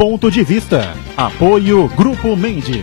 ponto de vista. Apoio Grupo Mendes.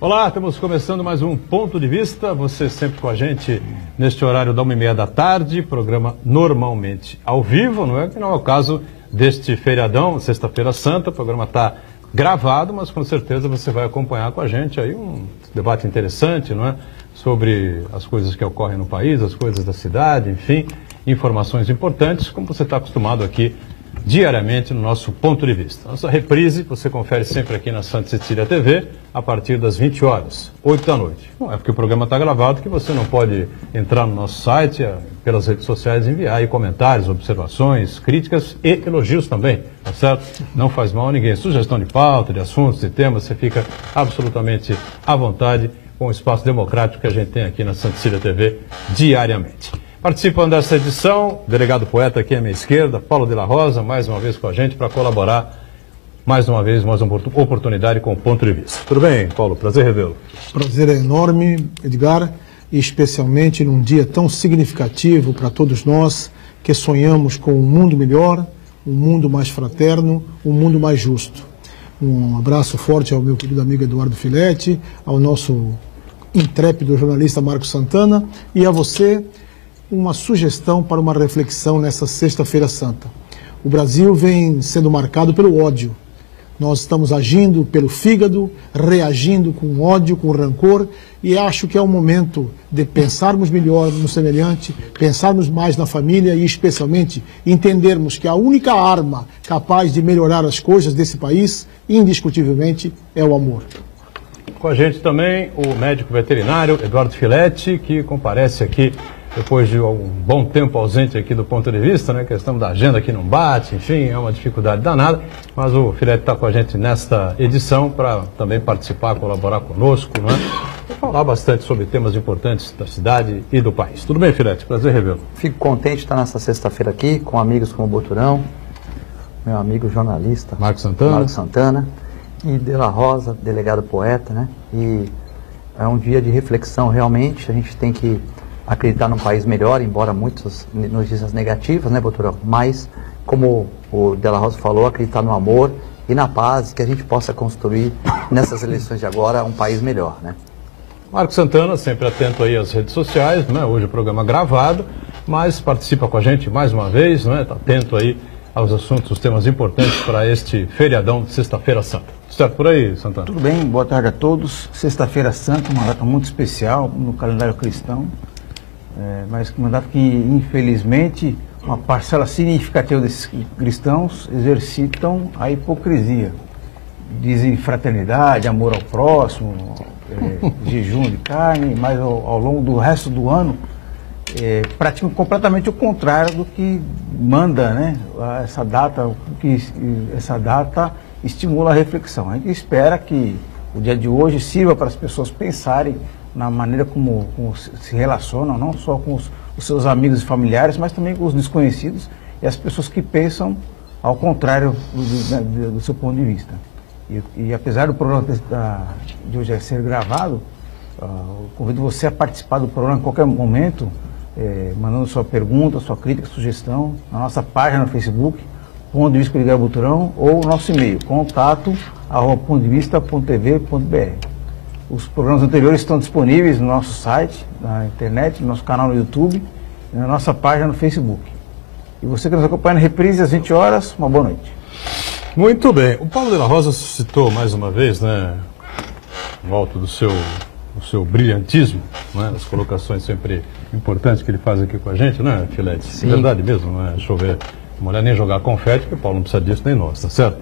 Olá, estamos começando mais um Ponto de Vista, você sempre com a gente neste horário da 1h30 da tarde, programa normalmente ao vivo, não é? Que não é o caso deste feriadão, Sexta-feira Santa, o programa está gravado, mas com certeza você vai acompanhar com a gente aí um debate interessante, não é? Sobre as coisas que ocorrem no país, as coisas da cidade, enfim, informações importantes, como você está acostumado aqui diariamente no nosso Ponto de Vista. Nossa reprise você confere sempre aqui na Santa Cecília TV a partir das 20 horas, 8 da noite. Não é porque o programa está gravado que você não pode entrar no nosso site, pelas redes sociais, enviar aí comentários, observações, críticas e elogios também, tá certo? Não faz mal a ninguém. Sugestão de pauta, de assuntos, de temas, você fica absolutamente à vontade com o espaço democrático que a gente tem aqui na Santa Cecília TV diariamente. Participando dessa edição, o delegado poeta aqui à minha esquerda, Paulo de la Rosa, mais uma vez com a gente para colaborar mais uma oportunidade com o Ponto de Vista. Tudo bem, Paulo? Prazer revê-lo. Prazer é enorme, Edgar, e especialmente num dia tão significativo para todos nós que sonhamos com um mundo melhor, um mundo mais fraterno, um mundo mais justo. Um abraço forte ao meu querido amigo Eduardo Filete, ao nosso intrépido jornalista Marcos Santana e a você, uma sugestão para uma reflexão nessa Sexta-feira Santa. O Brasil vem sendo marcado pelo ódio. Nós estamos agindo pelo fígado, reagindo com ódio, com rancor, e acho que é o momento de pensarmos melhor no semelhante, pensarmos mais na família e, especialmente, entendermos que a única arma capaz de melhorar as coisas desse país, indiscutivelmente, é o amor. Com a gente também o médico veterinário Eduardo Filete, que comparece aqui depois de um bom tempo ausente aqui do Ponto de Vista, né? A questão da agenda aqui não bate, enfim, é uma dificuldade danada, mas o Filete está com a gente nesta edição para também participar, colaborar conosco, não é? E falar bastante sobre temas importantes da cidade e do país. Tudo bem, Filete? Prazer revê-lo. Fico contente de estar nessa sexta-feira aqui, com amigos como o Boturão, meu amigo jornalista Marcos Santana e de la Rosa, delegado poeta, né? E é um dia de reflexão realmente, a gente tem que acreditar num país melhor, embora muitas notícias negativas, né, Boturão? Mas, como o de la Rosa falou, acreditar no amor e na paz, que a gente possa construir nessas eleições de agora um país melhor, né? Marcos Santana, sempre atento aí às redes sociais, né? Hoje o programa gravado, mas participa com a gente mais uma vez, né? Está atento aí aos assuntos, os temas importantes para este feriadão de Sexta-feira Santa. Certo por aí, Santana? Tudo bem, boa tarde a todos. Sexta-feira Santa, uma data muito especial no calendário cristão. Mas uma data que, infelizmente, uma parcela significativa desses cristãos exercitam a hipocrisia. Dizem fraternidade, amor ao próximo, jejum de carne, mas ao longo do resto do ano praticam completamente o contrário do que manda, né, essa data, que essa data estimula a reflexão. A gente espera que o dia de hoje sirva para as pessoas pensarem na maneira como se relacionam, não só com os seus amigos e familiares, mas também com os desconhecidos e as pessoas que pensam ao contrário do seu ponto de vista. E apesar do programa de hoje ser gravado, convido você a participar do programa em qualquer momento, mandando sua pergunta, sua crítica, sugestão, na nossa página no Facebook, Ponto de Vista com Edgar Boturão, ou nosso e-mail, contato@pontodevista.tv.br. Os programas anteriores estão disponíveis no nosso site, na internet, no nosso canal no YouTube e na nossa página no Facebook. E você que nos acompanha na reprise às 20 horas, uma boa noite. Muito bem. O Paulo de la Rosa citou mais uma vez, né, no alto do seu brilhantismo, né, as colocações sempre importantes que ele faz aqui com a gente, né, Filete? Sim. Verdade mesmo, não é chover, mulher nem jogar confete, porque o Paulo não precisa disso nem nós, tá certo?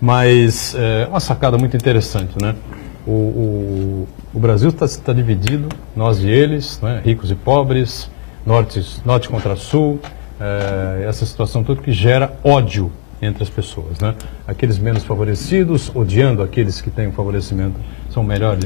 Mas é uma sacada muito interessante, né? O Brasil está dividido, nós e eles, né, ricos e pobres, norte contra sul, essa situação toda que gera ódio entre as pessoas, né? Aqueles menos favorecidos odiando aqueles que têm um favorecimento, são melhor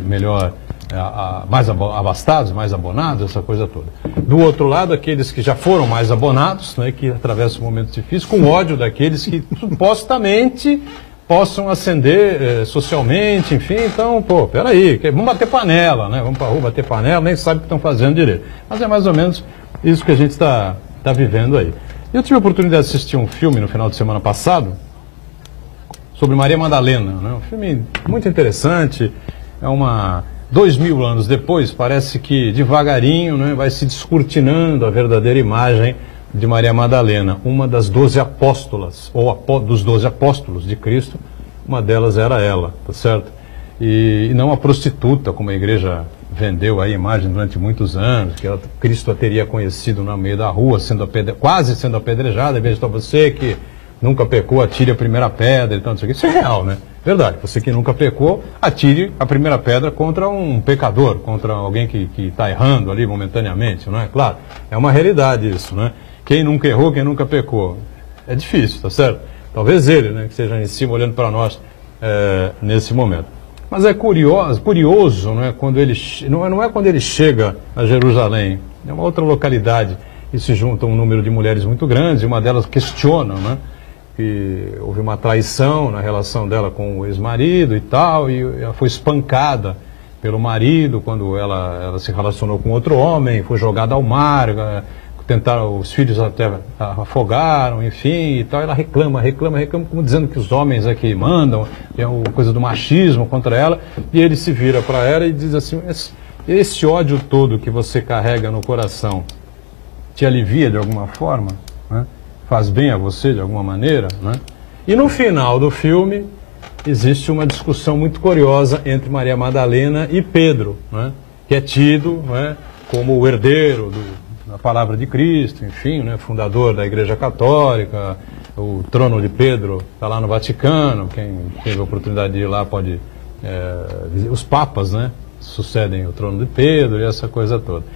mais abastados, mais abonados, essa coisa toda. Do outro lado, aqueles que já foram mais abonados, né, que atravessam momentos difíceis, com ódio daqueles que supostamente possam ascender socialmente, enfim. Então, pô, peraí, vamos bater panela, né? Vamos pra rua bater panela, nem sabe o que estão fazendo direito. Mas é mais ou menos isso que a gente está vivendo aí. Eu tive a oportunidade de assistir um filme no final de semana passado sobre Maria Madalena, né? Um filme muito interessante. 2000 anos depois, parece que devagarinho, né, vai se descortinando a verdadeira imagem de Maria Madalena, uma das 12 apóstolas, ou dos 12 apóstolos de Cristo. Uma delas era ela, tá certo? E não a prostituta, como a igreja vendeu a imagem durante muitos anos, que Cristo a teria conhecido no meio da rua, quase sendo apedrejada, em vez de você que nunca pecou, atire a primeira pedra e tal, isso é real, né? Verdade, você que nunca pecou, atire a primeira pedra contra um pecador, contra alguém que está errando ali momentaneamente, não é? Claro, é uma realidade isso, né? Quem nunca errou, quem nunca pecou. É difícil, tá certo? Talvez ele, né, que esteja em cima olhando para nós nesse momento. Mas é curioso, né, quando ele, não é quando ele chega a Jerusalém, é uma outra localidade e se junta um número de mulheres muito grande, e uma delas questiona, né? Que houve uma traição na relação dela com o ex-marido e tal, e ela foi espancada pelo marido quando ela se relacionou com outro homem, foi jogada ao mar, tentaram, os filhos até afogaram, enfim, e tal. Ela reclama, como dizendo que os homens aqui mandam, é uma coisa do machismo contra ela, e ele se vira para ela e diz assim: esse ódio todo que você carrega no coração te alivia de alguma forma, né? Faz bem a você de alguma maneira, né? E no final do filme existe uma discussão muito curiosa entre Maria Madalena e Pedro, né? Que é tido, né, como o herdeiro da palavra de Cristo, enfim, né, fundador da Igreja Católica. O trono de Pedro está lá no Vaticano, quem teve a oportunidade de ir lá pode... os papas, né, sucedem o trono de Pedro e essa coisa toda.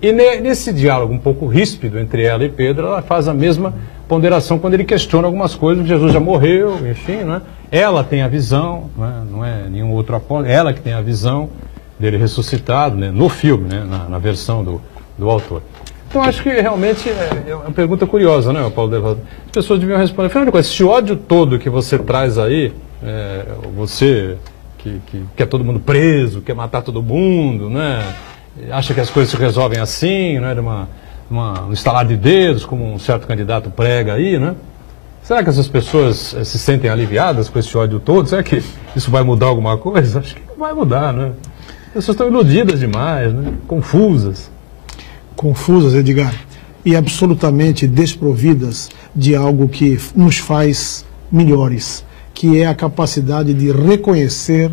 E nesse diálogo um pouco ríspido entre ela e Pedro, ela faz a mesma ponderação quando ele questiona algumas coisas. Jesus já morreu, enfim, né? Ela tem a visão, né? Não é nenhum outro apóstolo, ela que tem a visão dele ressuscitado, né? No filme, né? Na versão do autor. Então acho que realmente é uma pergunta curiosa, né, Paulo Devaldo? As pessoas deviam responder: afinal de contas, esse ódio todo que você traz aí, você que quer todo mundo preso, quer matar todo mundo, né? Acha que as coisas se resolvem assim, né, um estalar de dedos, como um certo candidato prega aí, né? Será que essas pessoas se sentem aliviadas com esse ódio todo? Será que isso vai mudar alguma coisa? Acho que não vai mudar, né? As pessoas estão iludidas demais, né? Confusas. Confusas, Edgar, e absolutamente desprovidas de algo que nos faz melhores, que é a capacidade de reconhecer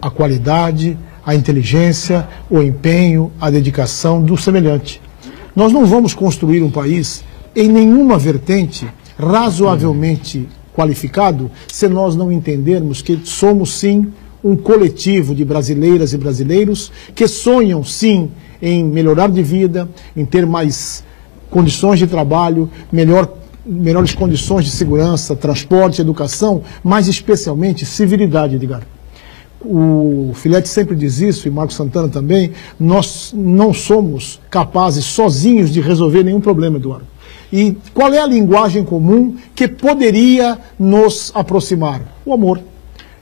a qualidade, a inteligência, o empenho, a dedicação do semelhante. Nós não vamos construir um país em nenhuma vertente razoavelmente qualificado se nós não entendermos que somos, sim, um coletivo de brasileiras e brasileiros que sonham, sim, em melhorar de vida, em ter mais condições de trabalho, melhores condições de segurança, transporte, educação, mas especialmente civilidade, Edgar. O Filete sempre diz isso, e Marcos Santana também: nós não somos capazes sozinhos de resolver nenhum problema, Eduardo. E qual é a linguagem comum que poderia nos aproximar? O amor.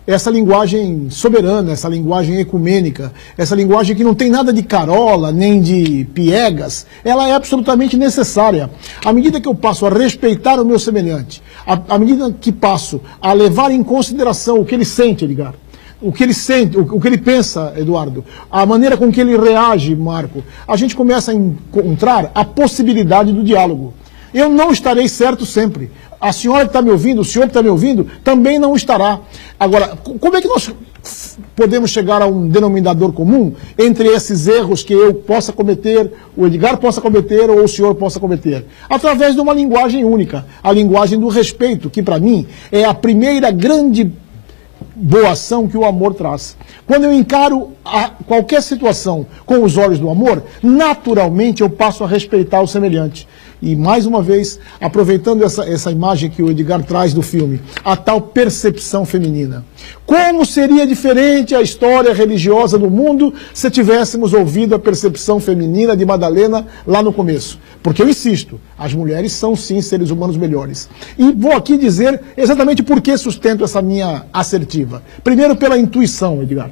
Essa linguagem soberana, essa linguagem ecumênica, essa linguagem que não tem nada de carola, nem de piegas, ela é absolutamente necessária. À medida que eu passo a respeitar o meu semelhante, à medida que passo a levar em consideração o que ele sente, Edgar, o que ele sente, o que ele pensa, Eduardo, a maneira com que ele reage, Marco, a gente começa a encontrar a possibilidade do diálogo. Eu não estarei certo sempre. A senhora que está me ouvindo, o senhor que está me ouvindo, também não estará. Agora, como é que nós podemos chegar a um denominador comum entre esses erros que eu possa cometer, o Edgar possa cometer ou o senhor possa cometer? Através de uma linguagem única, a linguagem do respeito, que para mim é a primeira grande boa ação que o amor traz. Quando eu encaro qualquer situação com os olhos do amor, naturalmente eu passo a respeitar o semelhante. E mais uma vez, aproveitando essa imagem que o Edgar traz do filme, a tal percepção feminina. Como seria diferente a história religiosa do mundo se tivéssemos ouvido a percepção feminina de Madalena lá no começo? Porque eu insisto, as mulheres são sim seres humanos melhores. E vou aqui dizer exatamente por que sustento essa minha assertiva. Primeiro, pela intuição, Edgar.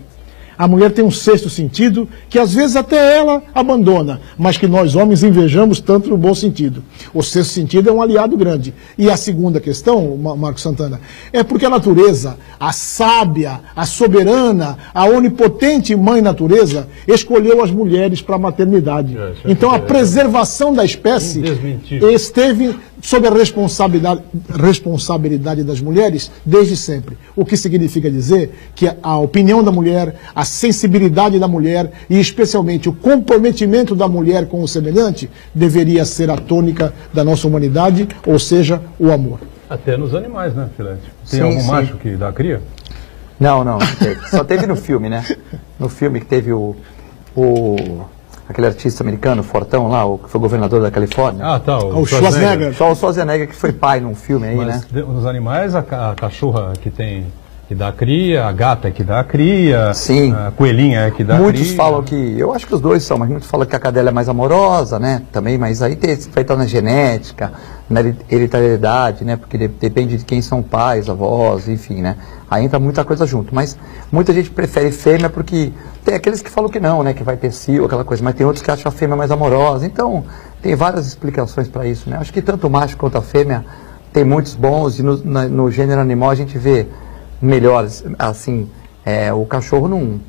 A mulher tem um sexto sentido que às vezes até ela abandona, mas que nós homens invejamos tanto no bom sentido. O sexto sentido é um aliado grande. E a segunda questão, Marcos Santana, é porque a natureza, a sábia, a soberana, a onipotente mãe natureza, escolheu as mulheres para a maternidade. Então a preservação da espécie esteve sob a responsabilidade das mulheres desde sempre. O que significa dizer que a opinião da mulher, a sensibilidade da mulher e especialmente o comprometimento da mulher com o semelhante deveria ser a tônica da nossa humanidade, ou seja, o amor. Até nos animais, né, Filete? Tem Sim, algum sim. macho que dá cria? Não, não teve. Só teve no filme, né? No filme que teve aquele artista americano, fortão lá, que foi governador da Califórnia. Ah, tá. O Schwarzenegger. Só o Schwarzenegger que foi pai num filme aí, né? Mas nos animais, a cachorra que dá cria, a gata que dá cria, Sim. A coelhinha é que dá Muitos cria. falam que, eu acho que os dois são, mas muitos falam que a cadela é mais amorosa, né? Também, mas aí vai estar na genética, na hereditariedade, né? Porque depende de quem são pais, avós, enfim, né? Aí entra muita coisa junto. Mas muita gente prefere fêmea porque tem aqueles que falam que não, né? Que vai ter cio, aquela coisa. Mas tem outros que acham a fêmea mais amorosa. Então, tem várias explicações para isso, né? Acho que tanto o macho quanto a fêmea tem muitos bons e no gênero animal a gente vê melhores, assim, o cachorro não,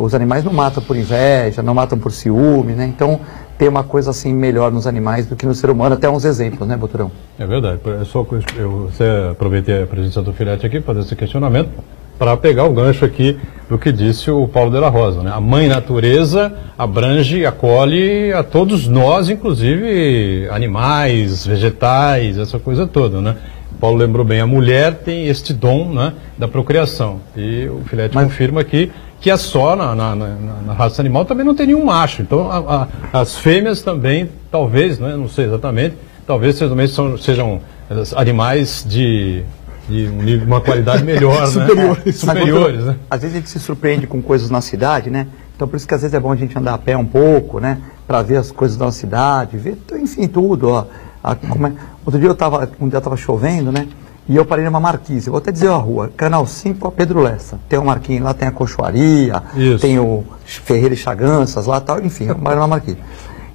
os animais não matam por inveja, não matam por ciúme, né? Então tem uma coisa assim melhor nos animais do que no ser humano, até uns exemplos, né, Boturão? É verdade. Você aproveitei a presença do Filete aqui para fazer esse questionamento, para pegar o gancho aqui do que disse o Paulo de la Rosa, né? A mãe natureza abrange, acolhe a todos nós, inclusive animais, vegetais, essa coisa toda, né? Paulo lembrou bem, a mulher tem este dom, né, da procriação. E o Filete confirma aqui que é só na raça animal também não tem nenhum macho. Então as fêmeas também, talvez, né, não sei exatamente, talvez também sejam animais de uma qualidade melhor, superiores, né? Às vezes a gente se surpreende com coisas na cidade, né? Então por isso que às vezes é bom a gente andar a pé um pouco, né? Para ver as coisas da cidade, ver, enfim, tudo, ó. Outro dia eu estava chovendo, né? E eu parei numa marquise. Eu vou até dizer a rua, Canal 5, a Pedro Lessa. Tem uma marquinha lá, tem a Cochoaria, tem o Ferreira e Chaganças lá, tal, enfim, eu parei numa marquise.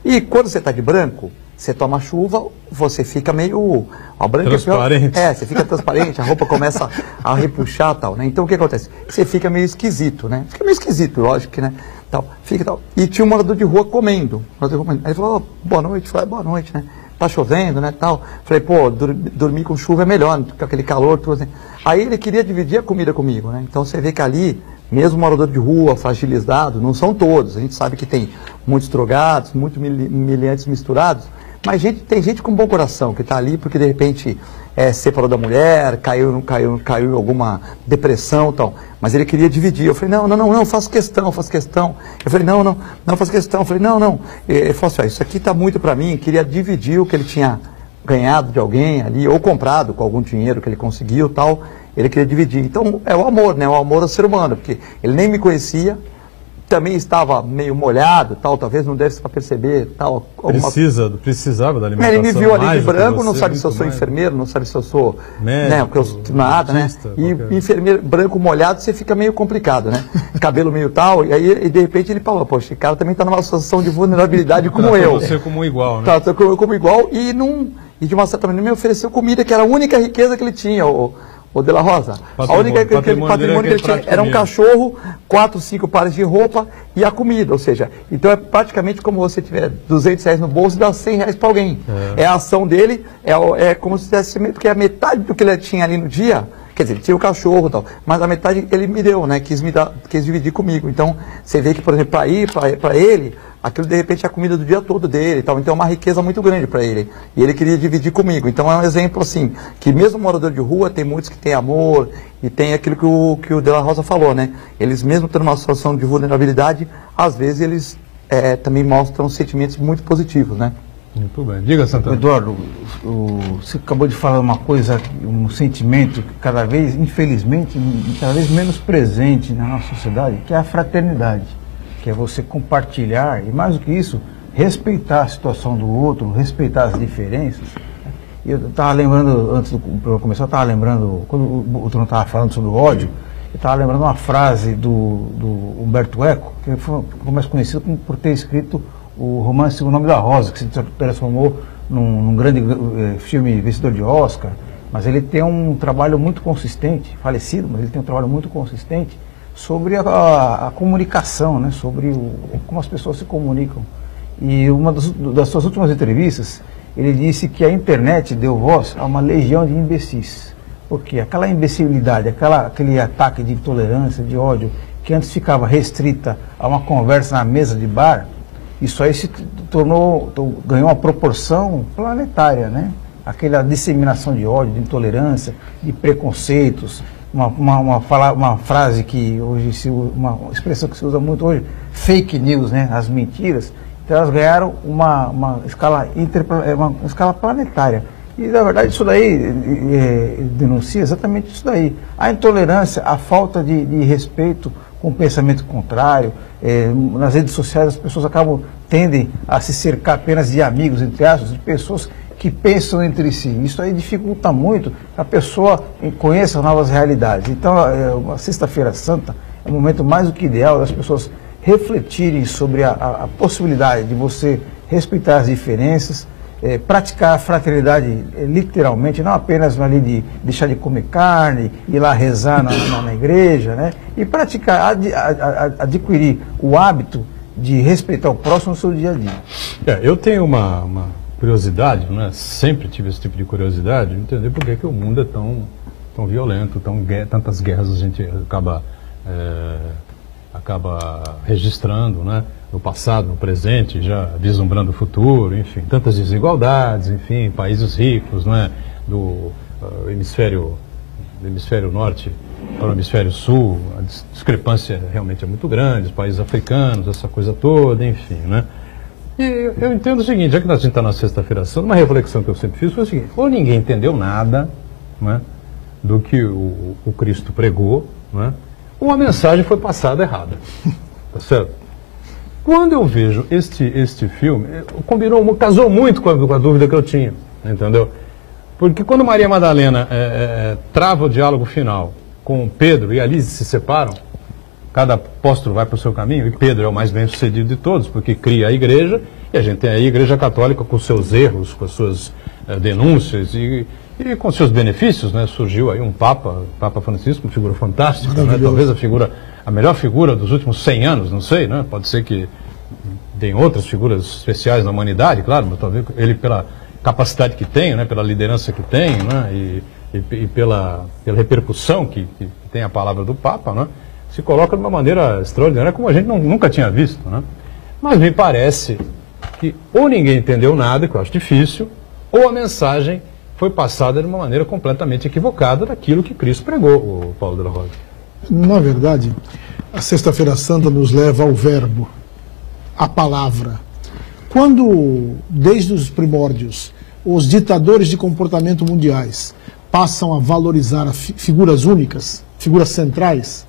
E quando você está de branco, você toma chuva, você fica meio... A branca transparente. Você fica transparente, a roupa começa a repuxar e tal, né? Então o que acontece? Você fica meio esquisito, né? Fica meio esquisito, lógico que, né? Tal, fica tal. E tinha um morador de rua comendo. Aí ele falou, boa noite. Eu falei, boa noite, né? Tá chovendo, né, tal. Falei, pô, dormir com chuva é melhor, com aquele calor, tudo assim. Aí ele queria dividir a comida comigo, né? Então você vê que ali, mesmo morador de rua, fragilizado, não são todos. A gente sabe que tem muitos drogados, muitos miliantes misturados, mas tem gente com bom coração, que está ali porque de repente separou da mulher, caiu em alguma depressão e tal. Mas ele queria dividir. Eu falei, não, faço questão. Eu falei, não, faço questão. Eu falei, não. Ele falou assim, isso aqui está muito para mim, queria dividir o que ele tinha ganhado de alguém ali, ou comprado com algum dinheiro que ele conseguiu tal, ele queria dividir. Então é o amor, né? O amor ao ser humano, porque ele nem me conhecia, também estava meio molhado, tal, talvez não desse para perceber, tal. Precisava da alimentação. Ele me viu ali de branco, você, não sabe se eu sou enfermeiro, não sabe se eu sou médico, nada, né? E enfermeiro branco molhado, você fica meio complicado, né? Cabelo meio tal, e de repente ele falou, poxa, esse cara também está numa situação de vulnerabilidade como eu. Você como igual, né? Tá, eu como igual e de uma certa maneira me ofereceu comida, que era a única riqueza que ele tinha, o De La Rosa. A única patrimônio que ele tinha era um cachorro, 4, 5 pares de roupa e a comida, ou seja, então é praticamente como você tiver R$200 no bolso e dá R$100 para alguém. É a ação dele, é como se tivesse, porque a metade do que ele tinha ali no dia, quer dizer, ele tinha o cachorro e tal, mas a metade ele me deu, né, quis dividir comigo. Então, você vê que, por exemplo, para ele, aquilo de repente é a comida do dia todo dele e tal, então é uma riqueza muito grande para ele. E ele queria dividir comigo. Então é um exemplo assim, que mesmo morador de rua, tem muitos que têm amor e tem aquilo que o De La Rosa falou, né? Eles mesmo tendo uma situação de vulnerabilidade, às vezes eles também mostram sentimentos muito positivos, né? Muito bem. Diga, Santana. Eduardo, você acabou de falar uma coisa, um sentimento que cada vez, infelizmente, cada vez menos presente na nossa sociedade, que é a fraternidade, que é você compartilhar, e mais do que isso, respeitar a situação do outro, respeitar as diferenças. Eu estava lembrando, antes do programa começar, eu estava lembrando, quando o Bruno estava falando sobre o ódio, eu estava lembrando uma frase do Humberto Eco, que ficou mais conhecido por ter escrito o romance O Nome da Rosa, que se transformou num grande filme vencedor de Oscar, mas ele tem um trabalho muito consistente, falecido, mas ele tem um trabalho muito consistente sobre a comunicação, né? Sobre como as pessoas se comunicam. E uma das suas últimas entrevistas, ele disse que a internet deu voz a uma legião de imbecis. Porque aquela imbecilidade, aquele ataque de intolerância, de ódio, que antes ficava restrita a uma conversa na mesa de bar, isso aí se ganhou uma proporção planetária, né? Aquela disseminação de ódio, de intolerância, de preconceitos, uma frase que hoje, uma expressão que se usa muito hoje, fake news, né? As mentiras. Então elas ganharam uma escala planetária. E na verdade isso daí denuncia exatamente isso daí. A intolerância, a falta de respeito com o pensamento contrário. Nas redes sociais as pessoas tendem a se cercar apenas de amigos, entre aspas, de pessoas que pensam entre si. Isso aí dificulta muito que a pessoa conheça novas realidades. Então, a Sexta-feira Santa é o momento mais do que ideal das pessoas refletirem sobre a possibilidade de você respeitar as diferenças, praticar a fraternidade literalmente, não apenas ali de deixar de comer carne, ir lá rezar na igreja, né? E praticar, adquirir o hábito de respeitar o próximo no seu dia a dia. Eu tenho uma curiosidade, né? Sempre tive esse tipo de curiosidade, de entender por que o mundo é tão violento, tantas guerras a gente acaba registrando, né? No passado, no presente, já vislumbrando o futuro, enfim, tantas desigualdades, enfim, países ricos, né? Do hemisfério norte para o hemisfério sul, a discrepância realmente é muito grande, os países africanos, essa coisa toda, enfim, né? E eu entendo o seguinte, já que a gente está na Sexta-feira Santa, uma reflexão que eu sempre fiz foi o seguinte: ou ninguém entendeu nada, né, do que o Cristo pregou, né, ou a mensagem foi passada errada, tá certo? Quando eu vejo este filme, casou muito com a dúvida que eu tinha, entendeu? Porque quando Maria Madalena trava o diálogo final com Pedro e ali se separam, cada apóstolo vai para o seu caminho, e Pedro é o mais bem sucedido de todos, porque cria a igreja, e a gente tem aí a Igreja Católica com seus erros, com as suas denúncias e com seus benefícios, né? Surgiu aí um Papa Francisco, uma figura fantástica, né? Talvez a melhor figura dos últimos 100 anos, não sei, né? Pode ser que tem outras figuras especiais na humanidade, claro, mas talvez ele pela capacidade que tem, né? Pela liderança que tem, né? E pela repercussão que tem a palavra do Papa, né? Se coloca de uma maneira extraordinária, como a gente nunca tinha visto, né? Mas me parece que ou ninguém entendeu nada, que eu acho difícil, ou a mensagem foi passada de uma maneira completamente equivocada daquilo que Cristo pregou, o Paulo de la Rosa. Na verdade, a Sexta-feira Santa nos leva ao verbo, à palavra. Quando, desde os primórdios, os ditadores de comportamento mundiais passam a valorizar figuras únicas, figuras centrais,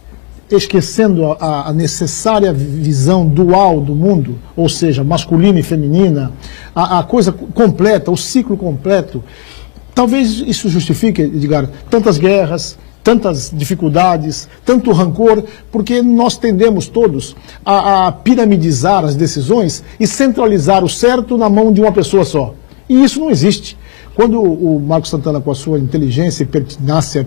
esquecendo a necessária visão dual do mundo, ou seja, masculina e feminina, a coisa completa, o ciclo completo, talvez isso justifique, Edgar, tantas guerras, tantas dificuldades, tanto rancor, porque nós tendemos todos a piramidizar as decisões e centralizar o certo na mão de uma pessoa só. E isso não existe. Quando o Marcos Santana, com a sua inteligência e pertinácia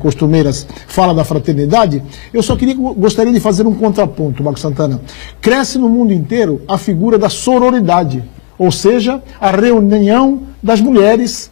costumeiras, fala da fraternidade, eu só gostaria de fazer um contraponto, Marcos Santana. Cresce no mundo inteiro a figura da sororidade, ou seja, a reunião das mulheres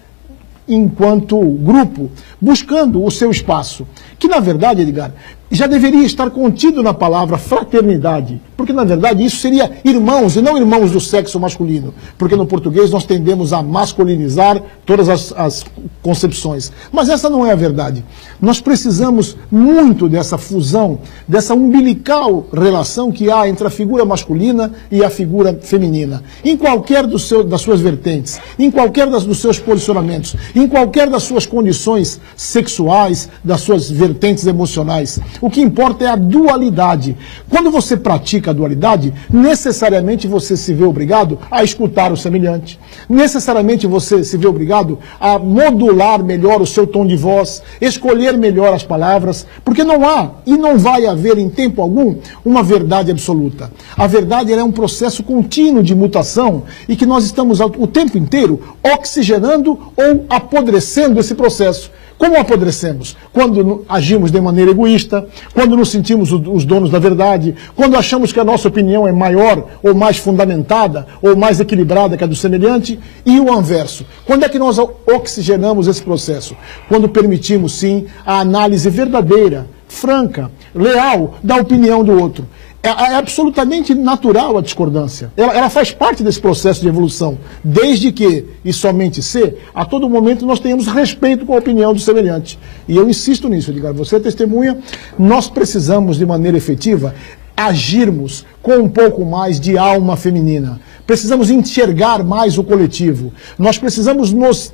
enquanto grupo, buscando o seu espaço, que na verdade, Edgar, já deveria estar contido na palavra fraternidade, porque na verdade isso seria irmãos e não irmãos do sexo masculino, porque no português nós tendemos a masculinizar todas as concepções, mas essa não é a verdade. Nós precisamos muito dessa fusão, dessa umbilical relação que há entre a figura masculina e a figura feminina, em qualquer das suas vertentes, em qualquer dos seus posicionamentos, em qualquer das suas condições sexuais, das suas vertentes emocionais. O que importa é a dualidade. Quando você pratica a dualidade, necessariamente você se vê obrigado a escutar o semelhante. Necessariamente você se vê obrigado a modular melhor o seu tom de voz, escolher melhor as palavras, porque não há e não vai haver em tempo algum uma verdade absoluta. A verdade é um processo contínuo de mutação e que nós estamos o tempo inteiro oxigenando ou apodrecendo esse processo. Como apodrecemos? Quando agimos de maneira egoísta, quando nos sentimos os donos da verdade, quando achamos que a nossa opinião é maior ou mais fundamentada ou mais equilibrada que a do semelhante, e o anverso. Quando é que nós oxigenamos esse processo? Quando permitimos, sim, a análise verdadeira, franca, leal da opinião do outro. É absolutamente natural a discordância. Ela faz parte desse processo de evolução, desde que, e somente se, a todo momento nós tenhamos respeito com a opinião do semelhante. E eu insisto nisso, Edgar, você é testemunha, nós precisamos de maneira efetiva agirmos com um pouco mais de alma feminina. Precisamos enxergar mais o coletivo. Nós precisamos nos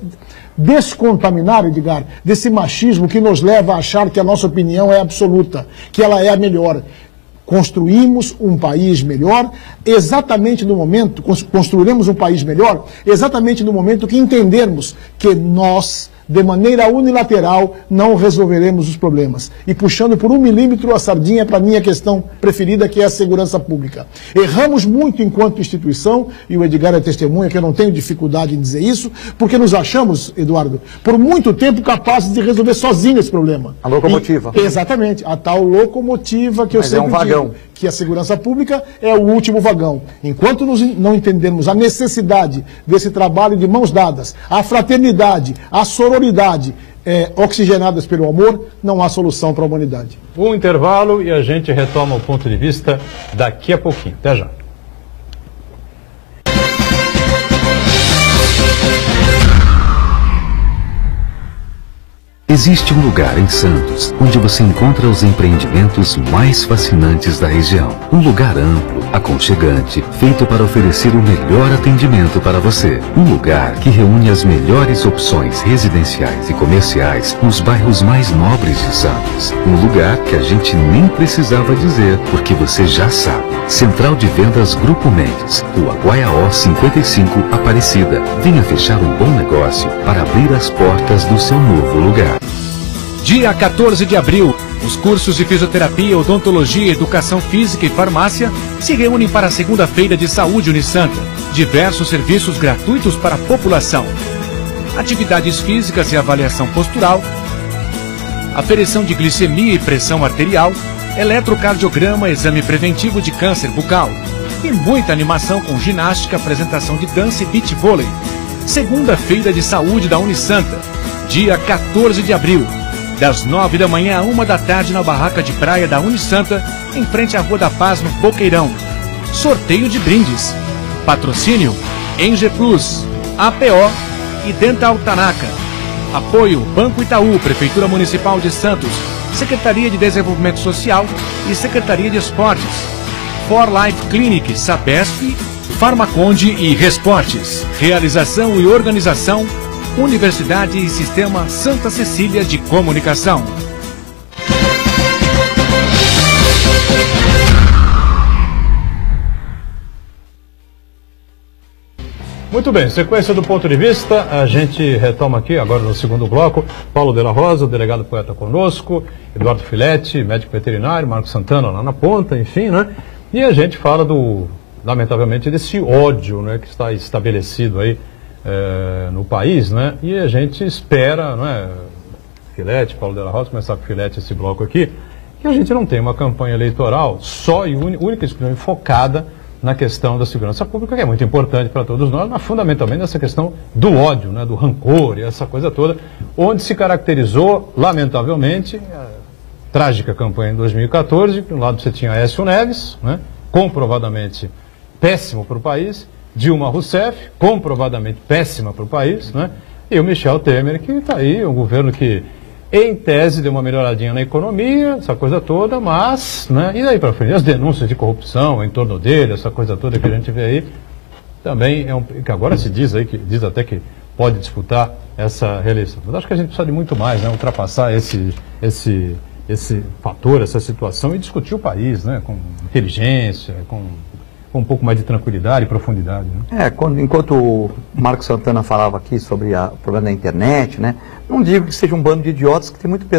descontaminar, Edgar, desse machismo que nos leva a achar que a nossa opinião é absoluta, que ela é a melhor. Construímos um país melhor exatamente no momento, construiremos um país melhor exatamente no momento que entendermos que nós, de maneira unilateral, não resolveremos os problemas. E puxando por 1 milímetro a sardinha para a minha questão preferida, que é a segurança pública. Erramos muito enquanto instituição, e o Edgar é testemunha que eu não tenho dificuldade em dizer isso, porque nos achamos, Eduardo, por muito tempo capazes de resolver sozinhos esse problema. A locomotiva. Exatamente, a tal locomotiva que eu sempre digo, que a segurança pública é o último vagão. Enquanto não entendermos a necessidade desse trabalho de mãos dadas, a fraternidade, a sororidade oxigenadas pelo amor, não há solução para a humanidade. Um intervalo e a gente retoma o ponto de vista daqui a pouquinho. Até já. Existe um lugar em Santos onde você encontra os empreendimentos mais fascinantes da região. Um lugar amplo, aconchegante, feito para oferecer o melhor atendimento para você. Um lugar que reúne as melhores opções residenciais e comerciais nos bairros mais nobres de Santos. Um lugar que a gente nem precisava dizer, porque você já sabe. Central de Vendas Grupo Mendes, Rua Guaiaó 55, Aparecida. Venha fechar um bom negócio para abrir as portas do seu novo lugar. Dia 14 de abril, os cursos de fisioterapia, odontologia, educação física e farmácia se reúnem para a segunda-feira de saúde Unisanta. Diversos serviços gratuitos para a população. Atividades físicas e avaliação postural, aferição de glicemia e pressão arterial, eletrocardiograma, exame preventivo de câncer bucal. E muita animação com ginástica, apresentação de dança e beach vôlei. Segunda-feira de saúde da Unisanta, dia 14 de abril. Das 9 da manhã a 1 da tarde na barraca de praia da Unisanta, em frente à Rua da Paz, no Boqueirão. Sorteio de brindes. Patrocínio Enge Plus, APO e Dental Tanaka. Apoio Banco Itaú, Prefeitura Municipal de Santos, Secretaria de Desenvolvimento Social e Secretaria de Esportes. For Life Clinic, Sabesp, Farmaconde e Resportes. Realização e organização Universidade e Sistema Santa Cecília de Comunicação. Muito bem, sequência do ponto de vista, a gente retoma aqui, agora no segundo bloco, Paulo de la Rosa, o delegado poeta conosco, Eduardo Filete, médico veterinário, Marcos Santana lá na ponta, enfim, né? E a gente fala lamentavelmente, desse ódio, né, que está estabelecido aí no país, né? E a gente espera, não é, Filete, Paulo de la Rosa, começar com Filete esse bloco aqui, que a gente não tem uma campanha eleitoral só e única e exclusivamente focada na questão da segurança pública, que é muito importante para todos nós, mas fundamentalmente nessa questão do ódio, né, do rancor e essa coisa toda, onde se caracterizou, lamentavelmente, trágica campanha em 2014. De um lado você tinha Aécio Neves, né, comprovadamente péssimo para o país, Dilma Rousseff, comprovadamente péssima para o país, né, e o Michel Temer, que está aí, um governo que, em tese, deu uma melhoradinha na economia, essa coisa toda, mas, né, e daí para frente, as denúncias de corrupção em torno dele, essa coisa toda que a gente vê aí, também é que agora se diz aí, que diz até que pode disputar essa reeleição. Mas acho que a gente precisa de muito mais, né, ultrapassar esse fator, essa situação e discutir o país, né, com inteligência, com um pouco mais de tranquilidade e profundidade. Né? Enquanto o Marco Santana falava aqui sobre o problema da internet, né, não digo que seja um bando de idiotas, que tem muitos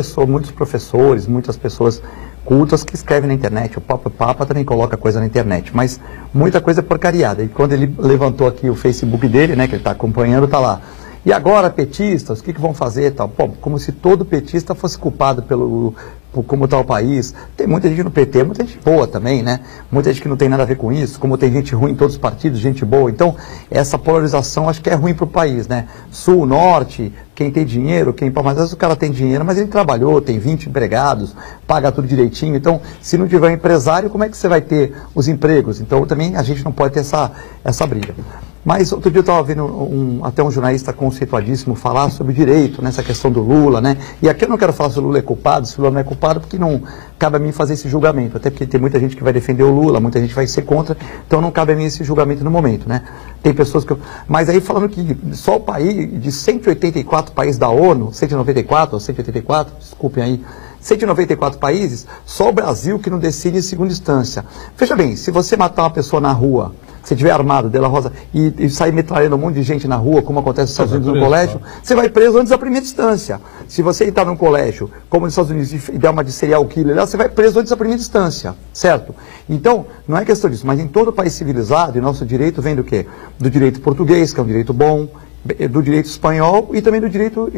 professores, muitas pessoas cultas que escrevem na internet. O Papa também coloca coisa na internet, mas muita coisa é porcariada. E quando ele levantou aqui o Facebook dele, né, que ele está acompanhando, está lá. E agora, petistas, o que vão fazer? Tal? Pô, como se todo petista fosse culpado por como está o país. Tem muita gente no PT, muita gente boa também, né? Muita gente que não tem nada a ver com isso, como tem gente ruim em todos os partidos, gente boa. Então, essa polarização acho que é ruim para o país, né? Sul, norte, quem tem dinheiro, mas às vezes o cara tem dinheiro, mas ele trabalhou, tem 20 empregados, paga tudo direitinho. Então, se não tiver um empresário, como é que você vai ter os empregos? Então, também a gente não pode ter essa briga. Mas outro dia eu estava vendo até um jornalista conceituadíssimo falar sobre direito, nessa questão do Lula, né? E aqui eu não quero falar se o Lula é culpado, se o Lula não é culpado, porque não cabe a mim fazer esse julgamento. Até porque tem muita gente que vai defender o Lula, muita gente vai ser contra, então não cabe a mim esse julgamento no momento, né? Tem pessoas que... Mas aí falando que só o país, de 184 países da ONU, 194 ou 184, desculpem aí, 194 países, só o Brasil que não decide em segunda instância. Veja bem, se você matar uma pessoa na rua, se tiver armado, Della Rosa, e sair metralhando um monte de gente na rua, como acontece nos Estados Unidos no colégio, você vai preso antes da primeira instância. Se você entrar num colégio, como nos Estados Unidos, e der uma de serial killer, você vai preso antes da primeira instância, certo? Então, não é questão disso, mas em todo país civilizado, e nosso direito vem do quê? Do direito português, que é um direito bom, do direito espanhol e também do direito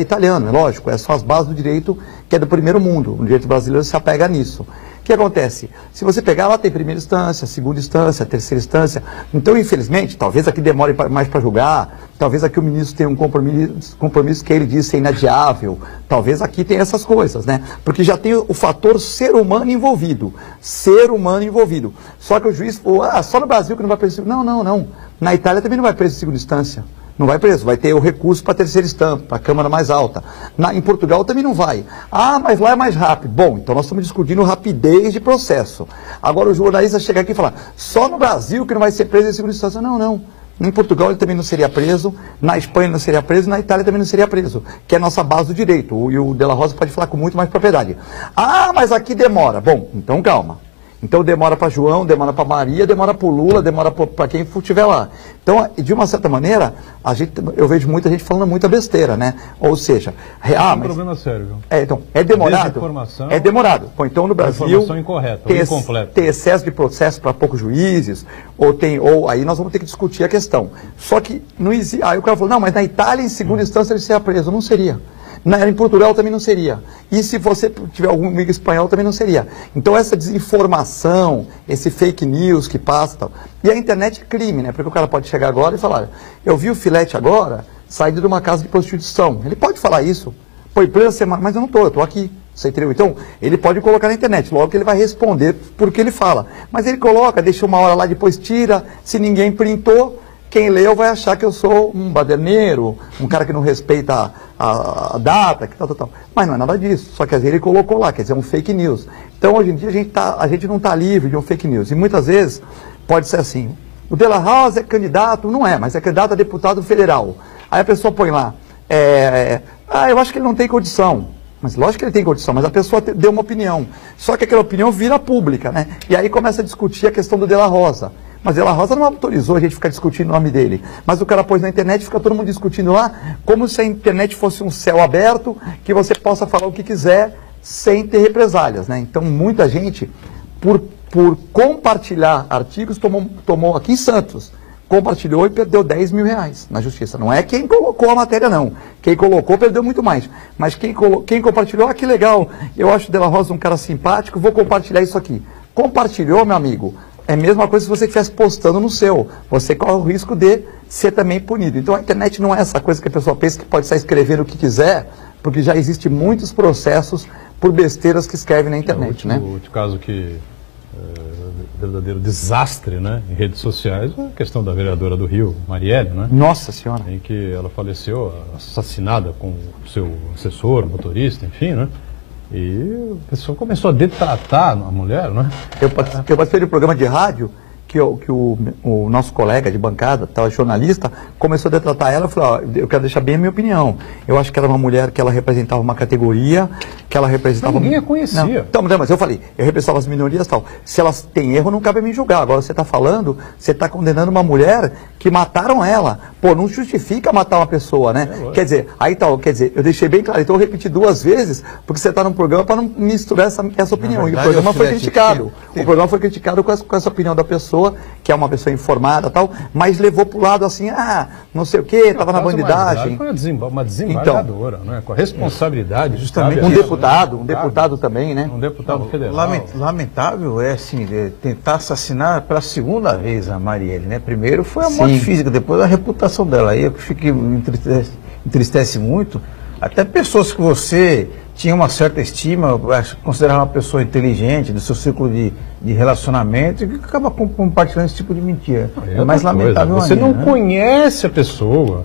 italiano, é lógico, são as bases do direito que é do primeiro mundo. O direito brasileiro se apega nisso. O que acontece? Se você pegar lá, tem primeira instância, segunda instância, terceira instância. Então, infelizmente, talvez aqui demore mais para julgar, talvez aqui o ministro tenha um compromisso que ele diz ser inadiável, talvez aqui tenha essas coisas, né? Porque já tem o fator ser humano envolvido. Ser humano envolvido. Só que o juiz falou, só no Brasil que não vai preso. Não. Na Itália também não vai preso em segunda instância. Não vai preso, vai ter o recurso para a terceira instância, para a Câmara mais alta. Em Portugal também não vai. Mas lá é mais rápido. Bom, então nós estamos discutindo rapidez de processo. Agora o jornalista chega aqui e fala, só no Brasil que não vai ser preso em segunda instância. Não. Em Portugal ele também não seria preso, na Espanha ele não seria preso, na Itália também não seria preso, que é a nossa base do direito. E o Della Rosa pode falar com muito mais propriedade. Mas aqui demora. Bom, então calma. Então demora para João, demora para Maria, demora para o Lula, demora para quem estiver lá. Então, de uma certa maneira, eu vejo muita gente falando muita besteira, né? Ou seja, é um problema sério. Então, é demorado. É demorado. Bom, então no Brasil informação incorreta, incompleta. Tem excesso de processo para poucos juízes, ou aí nós vamos ter que discutir a questão. Só que não existe. Aí o cara falou, não, mas na Itália, em segunda instância, ele seria preso. Não seria. Em Portugal também não seria. E se você tiver algum amigo espanhol, também não seria. Então essa desinformação, esse fake news que passa e tal. E a internet é crime, né? Porque o cara pode chegar agora e falar, eu vi o Filete agora saindo de uma casa de prostituição. Ele pode falar isso. Foi preso semana, mas eu não estou aqui. Você entendeu? Então, ele pode colocar na internet, logo que ele vai responder por que ele fala. Mas ele coloca, deixa uma hora lá, depois tira, se ninguém printou, quem leu vai achar que eu sou um baderneiro, um cara que não respeita a data, que tal. Mas não é nada disso. Só que às vezes ele colocou lá, quer dizer, um fake news. Então, hoje em dia, a gente não está livre de um fake news. E muitas vezes pode ser assim, o Della Rosa é candidato, não é, mas é candidato a deputado federal. Aí a pessoa põe lá, eu acho que ele não tem condição. Mas lógico que ele tem condição, mas a pessoa deu uma opinião. Só que aquela opinião vira pública, né? E aí começa a discutir a questão do Della Rosa. Mas Della Rosa não autorizou a gente ficar discutindo o nome dele. Mas o cara pôs na internet e fica todo mundo discutindo lá, como se a internet fosse um céu aberto, que você possa falar o que quiser sem ter represálias, né? Então muita gente, por compartilhar artigos, tomou aqui em Santos, compartilhou e perdeu 10 mil reais na justiça. Não é quem colocou a matéria, não. Quem colocou perdeu muito mais. Mas quem compartilhou, que legal, eu acho o Della Rosa um cara simpático, vou compartilhar isso aqui. Compartilhou, meu amigo, é a mesma coisa se você estivesse postando no seu. Você corre o risco de ser também punido. Então a internet não é essa coisa que a pessoa pensa que pode estar escrevendo o que quiser, porque já existem muitos processos por besteiras que escrevem na internet, o último caso que verdadeiro desastre, né, em redes sociais, a questão da vereadora do Rio, Marielle, né? Nossa Senhora. Em que ela faleceu assassinada com o seu assessor, motorista, enfim, né? E a pessoa começou a detratar a mulher, né? Eu participei de um programa de rádio que o nosso colega de bancada, tal jornalista, começou a detratar ela e falou, ó, eu quero deixar bem a minha opinião. Eu acho que ela era uma mulher que ela representava uma categoria, que ela representava... Ninguém a conhecia. Não. Então, mas eu falei, eu representava as minorias e tal. Se elas têm erro, não cabe a mim julgar. Agora você está falando, você está condenando uma mulher que mataram ela. Pô, não justifica matar uma pessoa, né? Quer dizer, aí tal, eu deixei bem claro, então eu repeti 2 vezes, porque você está num programa para não misturar essa opinião. Verdade, e o programa foi criticado. O programa foi criticado com essa opinião da pessoa, que é uma pessoa informada e tal, mas levou para o lado assim, não sei o que, estava na bandidagem. Foi uma desembargadora, então, né? Com a responsabilidade. Justamente um deputado também, né? Um deputado federal. Lamentável é assim, tentar assassinar pela segunda vez a Marielle, né? Primeiro foi a morte física, depois a reputação dela. Aí eu fico entristece muito. Até pessoas que você tinha uma certa estima, considerava uma pessoa inteligente, do seu círculo de relacionamento, e que acaba compartilhando esse tipo de mentira. É mais lamentável ainda. Você não conhece a pessoa,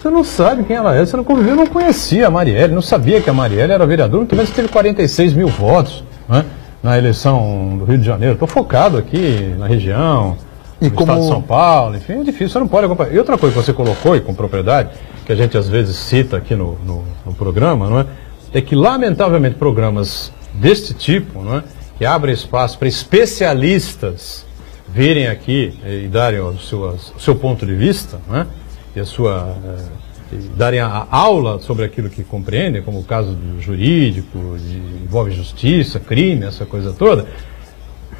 você não sabe quem ela é, você não conviveu, não conhecia a Marielle, não sabia que a Marielle era vereadora, no começo teve 46 mil votos, né, na eleição do Rio de Janeiro. Estou focado aqui na região, no estado de São Paulo, enfim, é difícil, você não pode acompanhar. E outra coisa que você colocou, e com propriedade, que a gente às vezes cita aqui no programa, não é? É que, lamentavelmente, programas deste tipo, não é, que abrem espaço para especialistas virem aqui e darem o seu ponto de vista, não é, e darem a aula sobre aquilo que compreendem, como o caso do jurídico, envolve justiça, crime, essa coisa toda.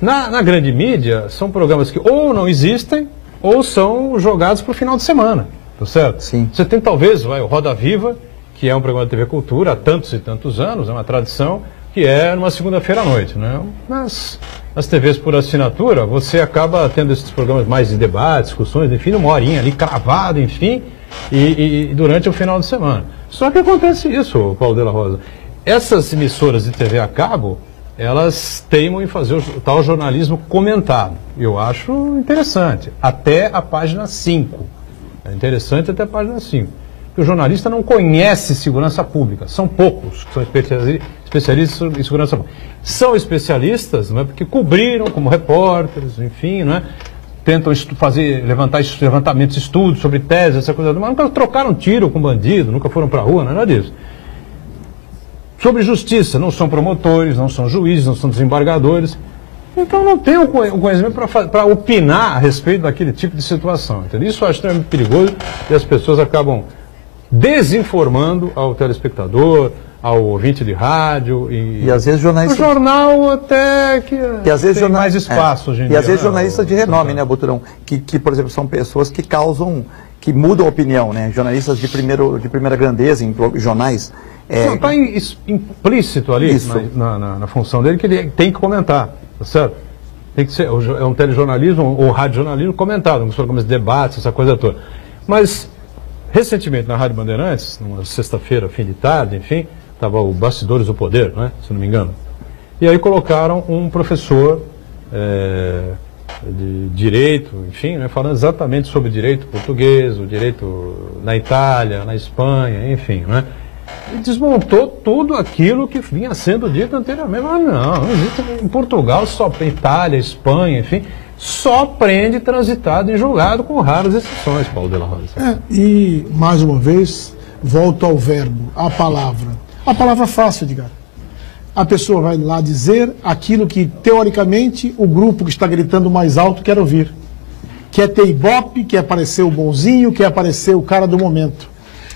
Na grande mídia, são programas que ou não existem ou são jogados para o final de semana, tá certo? Sim. Você tem talvez o Roda Viva, que é um programa de TV Cultura há tantos e tantos anos, é uma tradição, que é numa segunda-feira à noite, né? Nas TVs por assinatura, você acaba tendo esses programas mais de debate, discussões, enfim, uma horinha ali cravado, enfim, e durante o final de semana. Só que acontece isso, Paulo de la Rosa. Essas emissoras de TV a cabo, elas teimam em fazer o tal jornalismo comentado. Eu acho interessante, até a página 5. É interessante até a página 5. Que o jornalista não conhece segurança pública. São poucos que são especialistas em segurança pública. São especialistas, não é, porque cobriram como repórteres, enfim, não é, tentam levantar levantamentos, estudos sobre teses, essa coisa, mas nunca trocaram tiro com bandido, nunca foram para a rua, nada disso. Sobre justiça, não são promotores, não são juízes, não são desembargadores. Então não tem o conhecimento para opinar a respeito daquele tipo de situação. Entendeu? Isso eu acho extremamente perigoso e as pessoas acabam desinformando ao telespectador, ao ouvinte de rádio. E às vezes jornalistas... O jornal até que às vezes tem mais espaço hoje em dia. E às vezes jornalistas de renome, né, Boturão? Que, por exemplo, são pessoas que que mudam a opinião, né? Jornalistas de primeira grandeza em jornais. Está implícito ali na função dele que ele tem que comentar, tá certo? Tem que ser, é um telejornalismo ou radiojornalismo comentado, uns programas de debates, essa coisa toda. Mas recentemente, na Rádio Bandeirantes, numa sexta-feira, fim de tarde, enfim, estava o Bastidores do Poder, né, se não me engano. E aí colocaram um professor de direito, enfim, né, falando exatamente sobre o direito português, o direito na Itália, na Espanha, enfim, né. E desmontou tudo aquilo que vinha sendo dito anteriormente. Mas não existe em Portugal, só Itália, Espanha, enfim... Só prende transitado em julgado com raras exceções, Paulo de la Rosa. E, mais uma vez, volto ao verbo, à palavra. A palavra fácil, Edgar. A pessoa vai lá dizer aquilo que, teoricamente, o grupo que está gritando mais alto quer ouvir. Quer ter ibope, quer parecer o bonzinho, quer parecer o cara do momento.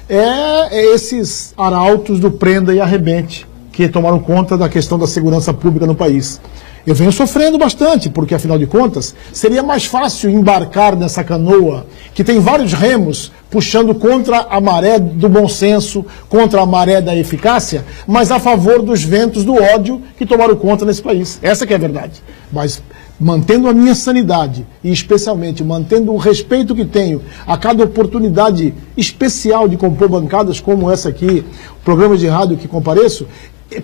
É esses arautos do prenda e arrebente que tomaram conta da questão da segurança pública no país. Eu venho sofrendo bastante, porque, afinal de contas, seria mais fácil embarcar nessa canoa, que tem vários remos, puxando contra a maré do bom senso, contra a maré da eficácia, mas a favor dos ventos do ódio que tomaram conta nesse país. Essa que é a verdade. Mas, mantendo a minha sanidade, e especialmente mantendo o respeito que tenho a cada oportunidade especial de compor bancadas como essa aqui, programas de rádio que compareço,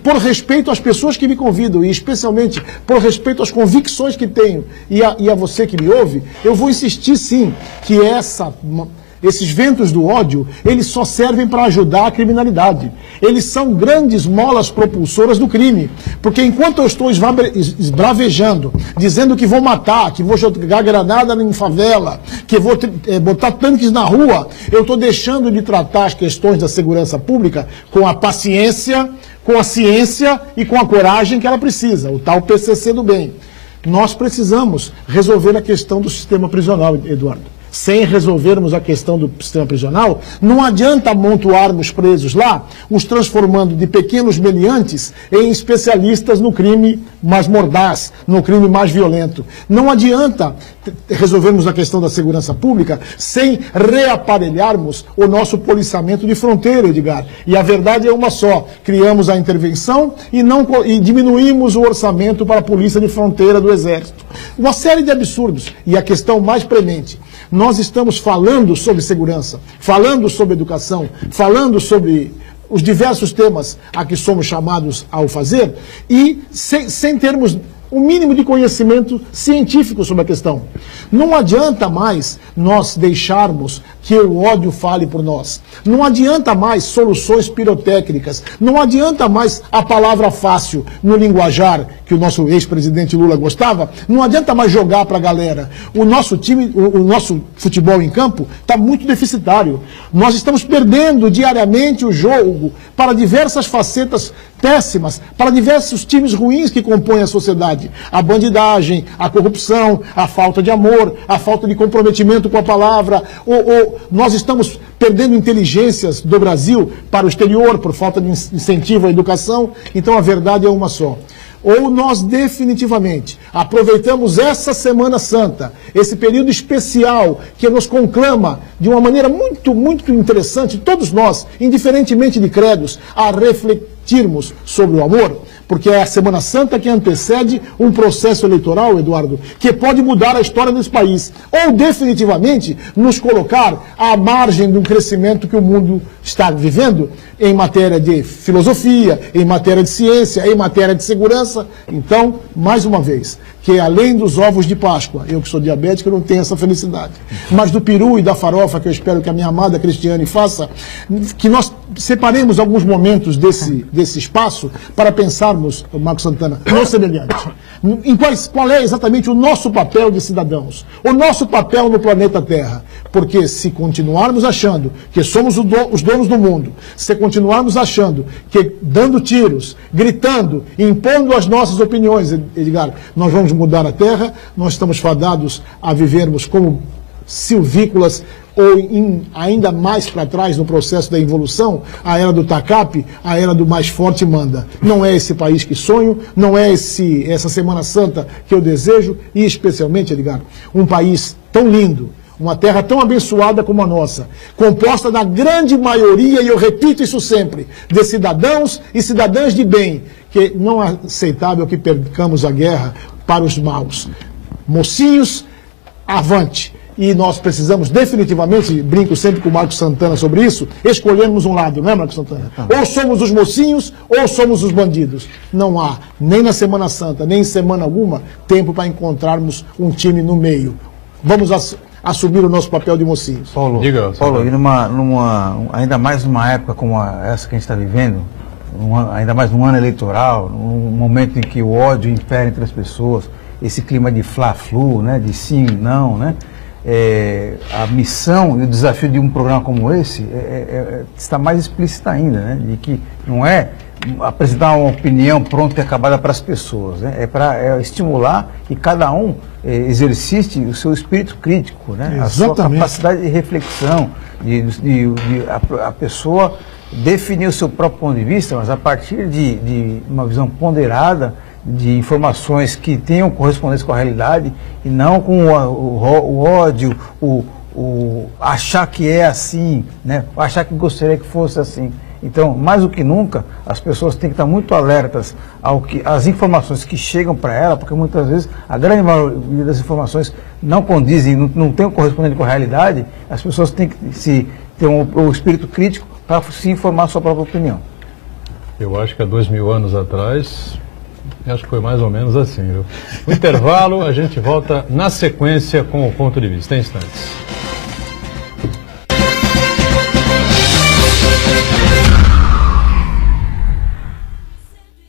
por respeito às pessoas que me convidam e especialmente por respeito às convicções que tenho e a você que me ouve, eu vou insistir sim que esses ventos do ódio, eles só servem para ajudar a criminalidade. Eles são grandes molas propulsoras do crime. Porque enquanto eu estou esbravejando, dizendo que vou matar, que vou jogar granada em favela, que vou botar tanques na rua, eu estou deixando de tratar as questões da segurança pública com a paciência, com a ciência e com a coragem que ela precisa, o tal PCC do bem. Nós precisamos resolver a questão do sistema prisional, Eduardo. Sem resolvermos a questão do sistema prisional, não adianta amontoarmos presos lá, os transformando de pequenos meliantes em especialistas no crime mais mordaz, no crime mais violento. Não adianta resolvermos a questão da segurança pública sem reaparelharmos o nosso policiamento de fronteira, Edgar. E a verdade é uma só: criamos a intervenção e diminuímos o orçamento para a polícia de fronteira do Exército. Uma série de absurdos. E a questão mais premente: nós estamos falando sobre segurança, falando sobre educação, falando sobre os diversos temas a que somos chamados ao fazer e sem termos o mínimo de conhecimento científico sobre a questão. Não adianta mais nós deixarmos que o ódio fale por nós. Não adianta mais soluções pirotécnicas. Não adianta mais a palavra fácil no linguajar que o nosso ex-presidente Lula gostava. Não adianta mais jogar para a galera. O nosso time, o nosso futebol em campo está muito deficitário. Nós estamos perdendo diariamente o jogo para diversas facetas péssimas, para diversos times ruins que compõem a sociedade. A bandidagem, a corrupção, a falta de amor, a falta de comprometimento com a palavra. Nós estamos perdendo inteligências do Brasil para o exterior por falta de incentivo à educação. Então a verdade é uma só. Ou nós definitivamente aproveitamos essa Semana Santa, esse período especial que nos conclama de uma maneira muito, muito interessante, todos nós, indiferentemente de credos, a refletirmos sobre o amor, porque é a Semana Santa que antecede um processo eleitoral, Eduardo, que pode mudar a história desse país, ou definitivamente nos colocar à margem de um crescimento que o mundo está vivendo em matéria de filosofia, em matéria de ciência, em matéria de segurança. Então, mais uma vez, que além dos ovos de Páscoa, eu que sou diabético, eu não tenho essa felicidade, mas do peru e da farofa, que eu espero que a minha amada Cristiane faça, que nós separemos alguns momentos desse espaço para pensarmos, Marcos Santana, no semelhante. Qual é exatamente o nosso papel de cidadãos, o nosso papel no planeta Terra. Porque se continuarmos achando que somos os donos do mundo, se continuarmos achando que dando tiros, gritando, impondo as nossas opiniões, Edgar, nós vamos mudar a Terra, nós estamos fadados a vivermos como silvícolas ou ainda mais para trás no processo da evolução, a era do TACAP, a era do mais forte manda. Não é esse país que sonho, não é essa Semana Santa que eu desejo, e especialmente, Edgar, um país tão lindo, uma terra tão abençoada como a nossa, composta da grande maioria, e eu repito isso sempre, de cidadãos e cidadãs de bem, que não é aceitável que percamos a guerra para os maus. Mocinhos, avante! E nós precisamos definitivamente, brinco sempre com o Marcos Santana sobre isso, escolhermos um lado, não é, Marcos Santana? Ou somos os mocinhos, ou somos os bandidos. Não há, nem na Semana Santa, nem em semana alguma, tempo para encontrarmos um time no meio. Vamos assumir o nosso papel de mocinhos. Paulo, e ainda mais numa época como essa que a gente está vivendo, ainda mais num ano eleitoral, num momento em que o ódio impera entre as pessoas, esse clima de fla-flu, né, de sim e não, né? A missão e o desafio de um programa como esse está mais explícita ainda, né? De que não é apresentar uma opinião pronta e acabada para as pessoas, né? É para estimular que cada um exercite o seu espírito crítico, né? A sua capacidade de reflexão, a pessoa definir o seu próprio ponto de vista, mas a partir de uma visão ponderada, de informações que tenham correspondência com a realidade e não com o ódio, o achar que é assim, né? Achar que gostaria que fosse assim. Então, mais do que nunca, as pessoas têm que estar muito alertas às informações que chegam para ela, porque muitas vezes a grande maioria das informações não condizem, não tem um correspondente com a realidade. As pessoas têm que ter o espírito crítico para se informar a sua própria opinião. Eu acho que há 2000 anos atrás, acho que foi mais ou menos assim, viu? O intervalo, a gente volta na sequência com o ponto de vista, em instantes.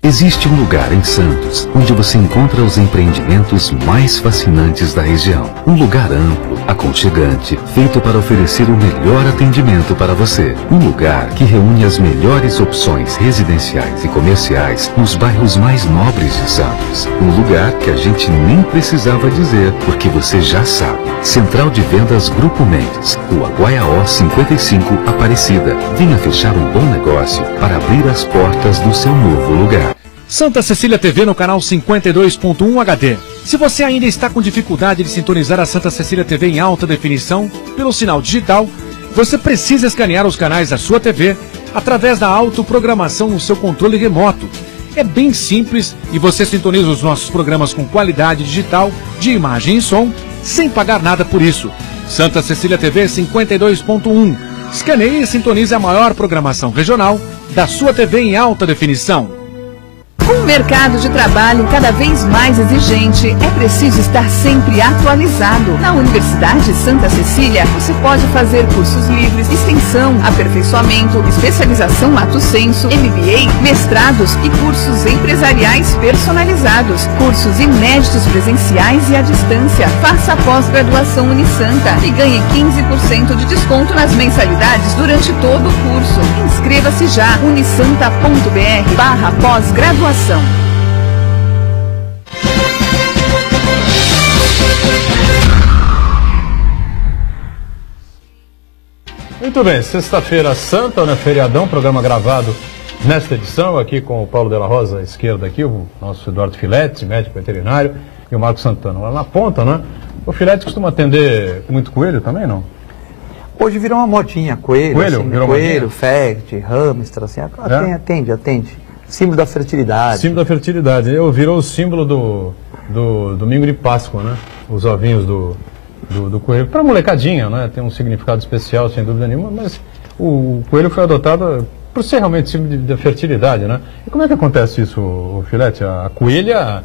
Existe um lugar em Santos onde você encontra os empreendimentos mais fascinantes da região. Um lugar amplo, aconchegante, feito para oferecer o melhor atendimento para você. Um lugar que reúne as melhores opções residenciais e comerciais nos bairros mais nobres de Santos. Um lugar que a gente nem precisava dizer, porque você já sabe. Central de Vendas Grupo Mendes, Rua Guaiaó 55, Aparecida. Venha fechar um bom negócio para abrir as portas do seu novo lugar. Santa Cecília TV no canal 52.1 HD. Se você ainda está com dificuldade de sintonizar a Santa Cecília TV em alta definição pelo sinal digital, você precisa escanear os canais da sua TV através da autoprogramação no seu controle remoto. É bem simples e você sintoniza os nossos programas com qualidade digital de imagem e som sem pagar nada por isso. Santa Cecília TV 52.1. Escaneie e sintonize a maior programação regional da sua TV em alta definição. Com o mercado de trabalho cada vez mais exigente, é preciso estar sempre atualizado. Na Universidade Santa Cecília, você pode fazer cursos livres, extensão, aperfeiçoamento, especialização lato sensu, MBA, mestrados e cursos empresariais personalizados, cursos inéditos presenciais e à distância. Faça a pós-graduação Unisanta e ganhe 15% de desconto nas mensalidades durante todo o curso. Inscreva-se já, unisanta.br/pós-graduação. Muito bem, sexta-feira santa, né, feriadão, programa gravado nesta edição, aqui com o Paulo de la Rosa à esquerda aqui, o nosso Eduardo Filete, médico veterinário, e o Marcos Santana lá na ponta, né? O Filete costuma atender muito coelho também, não? Hoje virou uma modinha, coelho, assim, virou coelho, ferret, hamster, assim, atende. Símbolo da fertilidade. Símbolo da fertilidade. Virou o símbolo do domingo de Páscoa, né? Os ovinhos do coelho. Para a molecadinha, né? Tem um significado especial, sem dúvida nenhuma, mas o coelho foi adotado por ser realmente símbolo da fertilidade, né? E como é que acontece isso, Filete? A coelha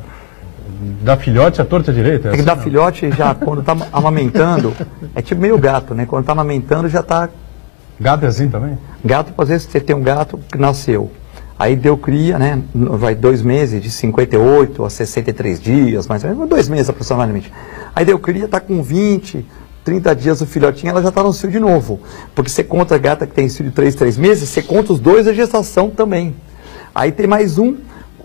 dá filhote à torta direita? É que dá filhote já quando está amamentando, é tipo meio gato, né? Quando está amamentando já está... Gato é assim também? Gato, às vezes você tem um gato que nasceu. Aí deu cria, né? Vai 2 meses, de 58 a 63 dias, mais ou menos, 2 meses aproximadamente. Aí deu cria, está com 20, 30 dias o filhotinho, ela já está no cio de novo. Porque você conta a gata que tem cio de 3 meses, você conta os 2 da gestação também. Aí tem mais um,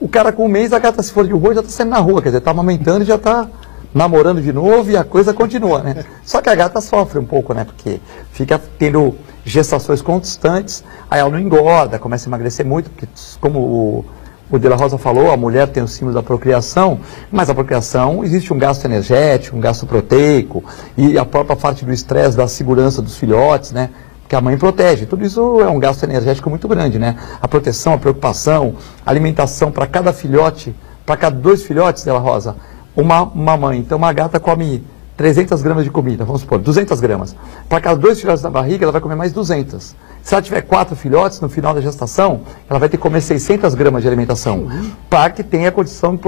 o cara com 1 mês, a gata se for de rua já está saindo na rua, quer dizer, está amamentando e já está namorando de novo e a coisa continua, né? Só que a gata sofre um pouco, né? Porque fica tendo gestações constantes, aí ela não engorda, começa a emagrecer muito, porque como o De La Rosa falou, a mulher tem o símbolo da procriação, mas a procriação existe um gasto energético, um gasto proteico, e a própria parte do estresse, da segurança dos filhotes, né? Que a mãe protege. Tudo isso é um gasto energético muito grande, né? A proteção, a preocupação, a alimentação para cada filhote, para cada 2 filhotes, De La Rosa, uma mãe. Então uma gata come 300 gramas de comida, vamos supor, 200 gramas. Para cada 2 filhotes na barriga, ela vai comer mais 200. Se ela tiver 4 filhotes, no final da gestação, ela vai ter que comer 600 gramas de alimentação, para que tenha a condição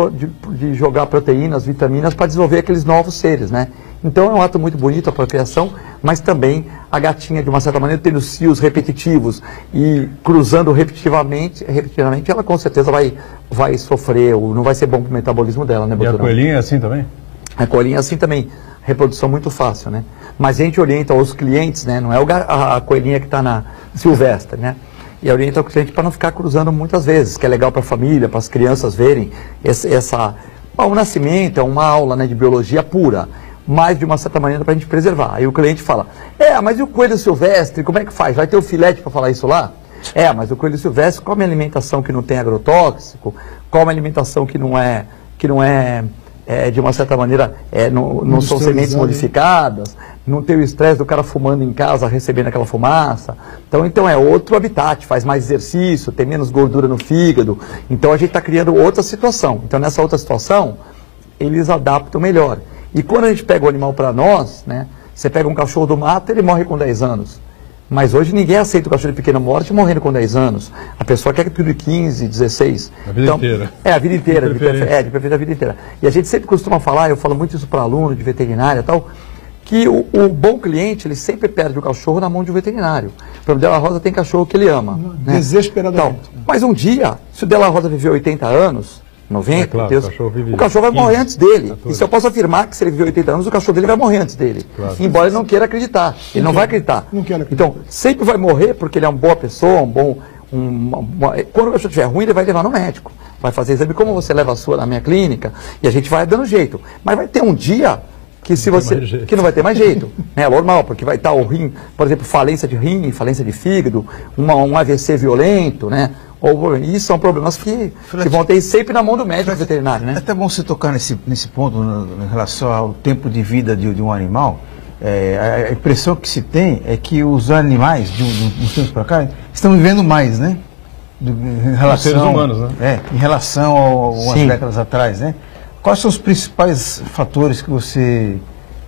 de jogar proteínas, vitaminas, para desenvolver aqueles novos seres, né? Então é um ato muito bonito a procriação, mas também a gatinha, de uma certa maneira, tendo cios repetitivos e cruzando repetitivamente, ela com certeza vai sofrer, ou não vai ser bom para o metabolismo dela, né, doutor? E a coelhinha é assim também? A coelhinha é assim também. Reprodução muito fácil, né? Mas a gente orienta os clientes, né? Não é a coelhinha que está na silvestre, né? E orienta o cliente para não ficar cruzando muitas vezes, que é legal para a família, para as crianças verem o nascimento é uma aula, né, de biologia pura, mas de uma certa maneira para a gente preservar. Aí o cliente fala, mas e o coelho silvestre, como é que faz? Vai ter o filete para falar isso lá? Mas o coelho silvestre come alimentação que não tem agrotóxico, come alimentação que não é de uma certa maneira, não são sementes modificadas, não tem o estresse do cara fumando em casa, recebendo aquela fumaça. Então é outro habitat, faz mais exercício, tem menos gordura no fígado. Então a gente está criando outra situação. Então nessa outra situação, eles adaptam melhor. E quando a gente pega o animal para nós, né, você pega um cachorro do mato, ele morre com 10 anos. Mas hoje ninguém aceita o cachorro de pequena morte morrendo com 10 anos. A pessoa quer que tudo de 15, 16. A vida inteira. A vida inteira, de preferência a vida inteira. E a gente sempre costuma falar, eu falo muito isso para aluno de veterinária e tal, que o bom cliente, ele sempre perde o cachorro na mão de um veterinário. Por exemplo, o Della Rosa tem cachorro que ele ama. Né? Desesperadamente. Então, mas um dia, se o Della Rosa viver 80 anos, 90, claro, Deus, o cachorro vai morrer antes dele. E se eu posso afirmar que se ele viver 80 anos, o cachorro dele vai morrer antes dele. Claro. Embora ele não queira acreditar. Ele não vai acreditar. Não quero acreditar. Então, sempre vai morrer porque ele é uma boa pessoa, quando o cachorro estiver ruim, ele vai levar no médico. Vai fazer exame como você leva a sua na minha clínica, e a gente vai dando jeito. Mas vai ter um dia que que não vai ter mais jeito, né? É normal, porque vai estar o rim, por exemplo, falência de rim, falência de fígado, um AVC violento, né? Isso são problemas que vão ter sempre na mão do médico veterinário, né? É até bom você tocar nesse ponto em relação ao tempo de vida de um animal. A impressão que se tem é que os animais, de uns tempos para cá, estão vivendo mais, né? Em relação, seres humanos, né? Em relação a algumas décadas atrás, né? Quais são os principais fatores que você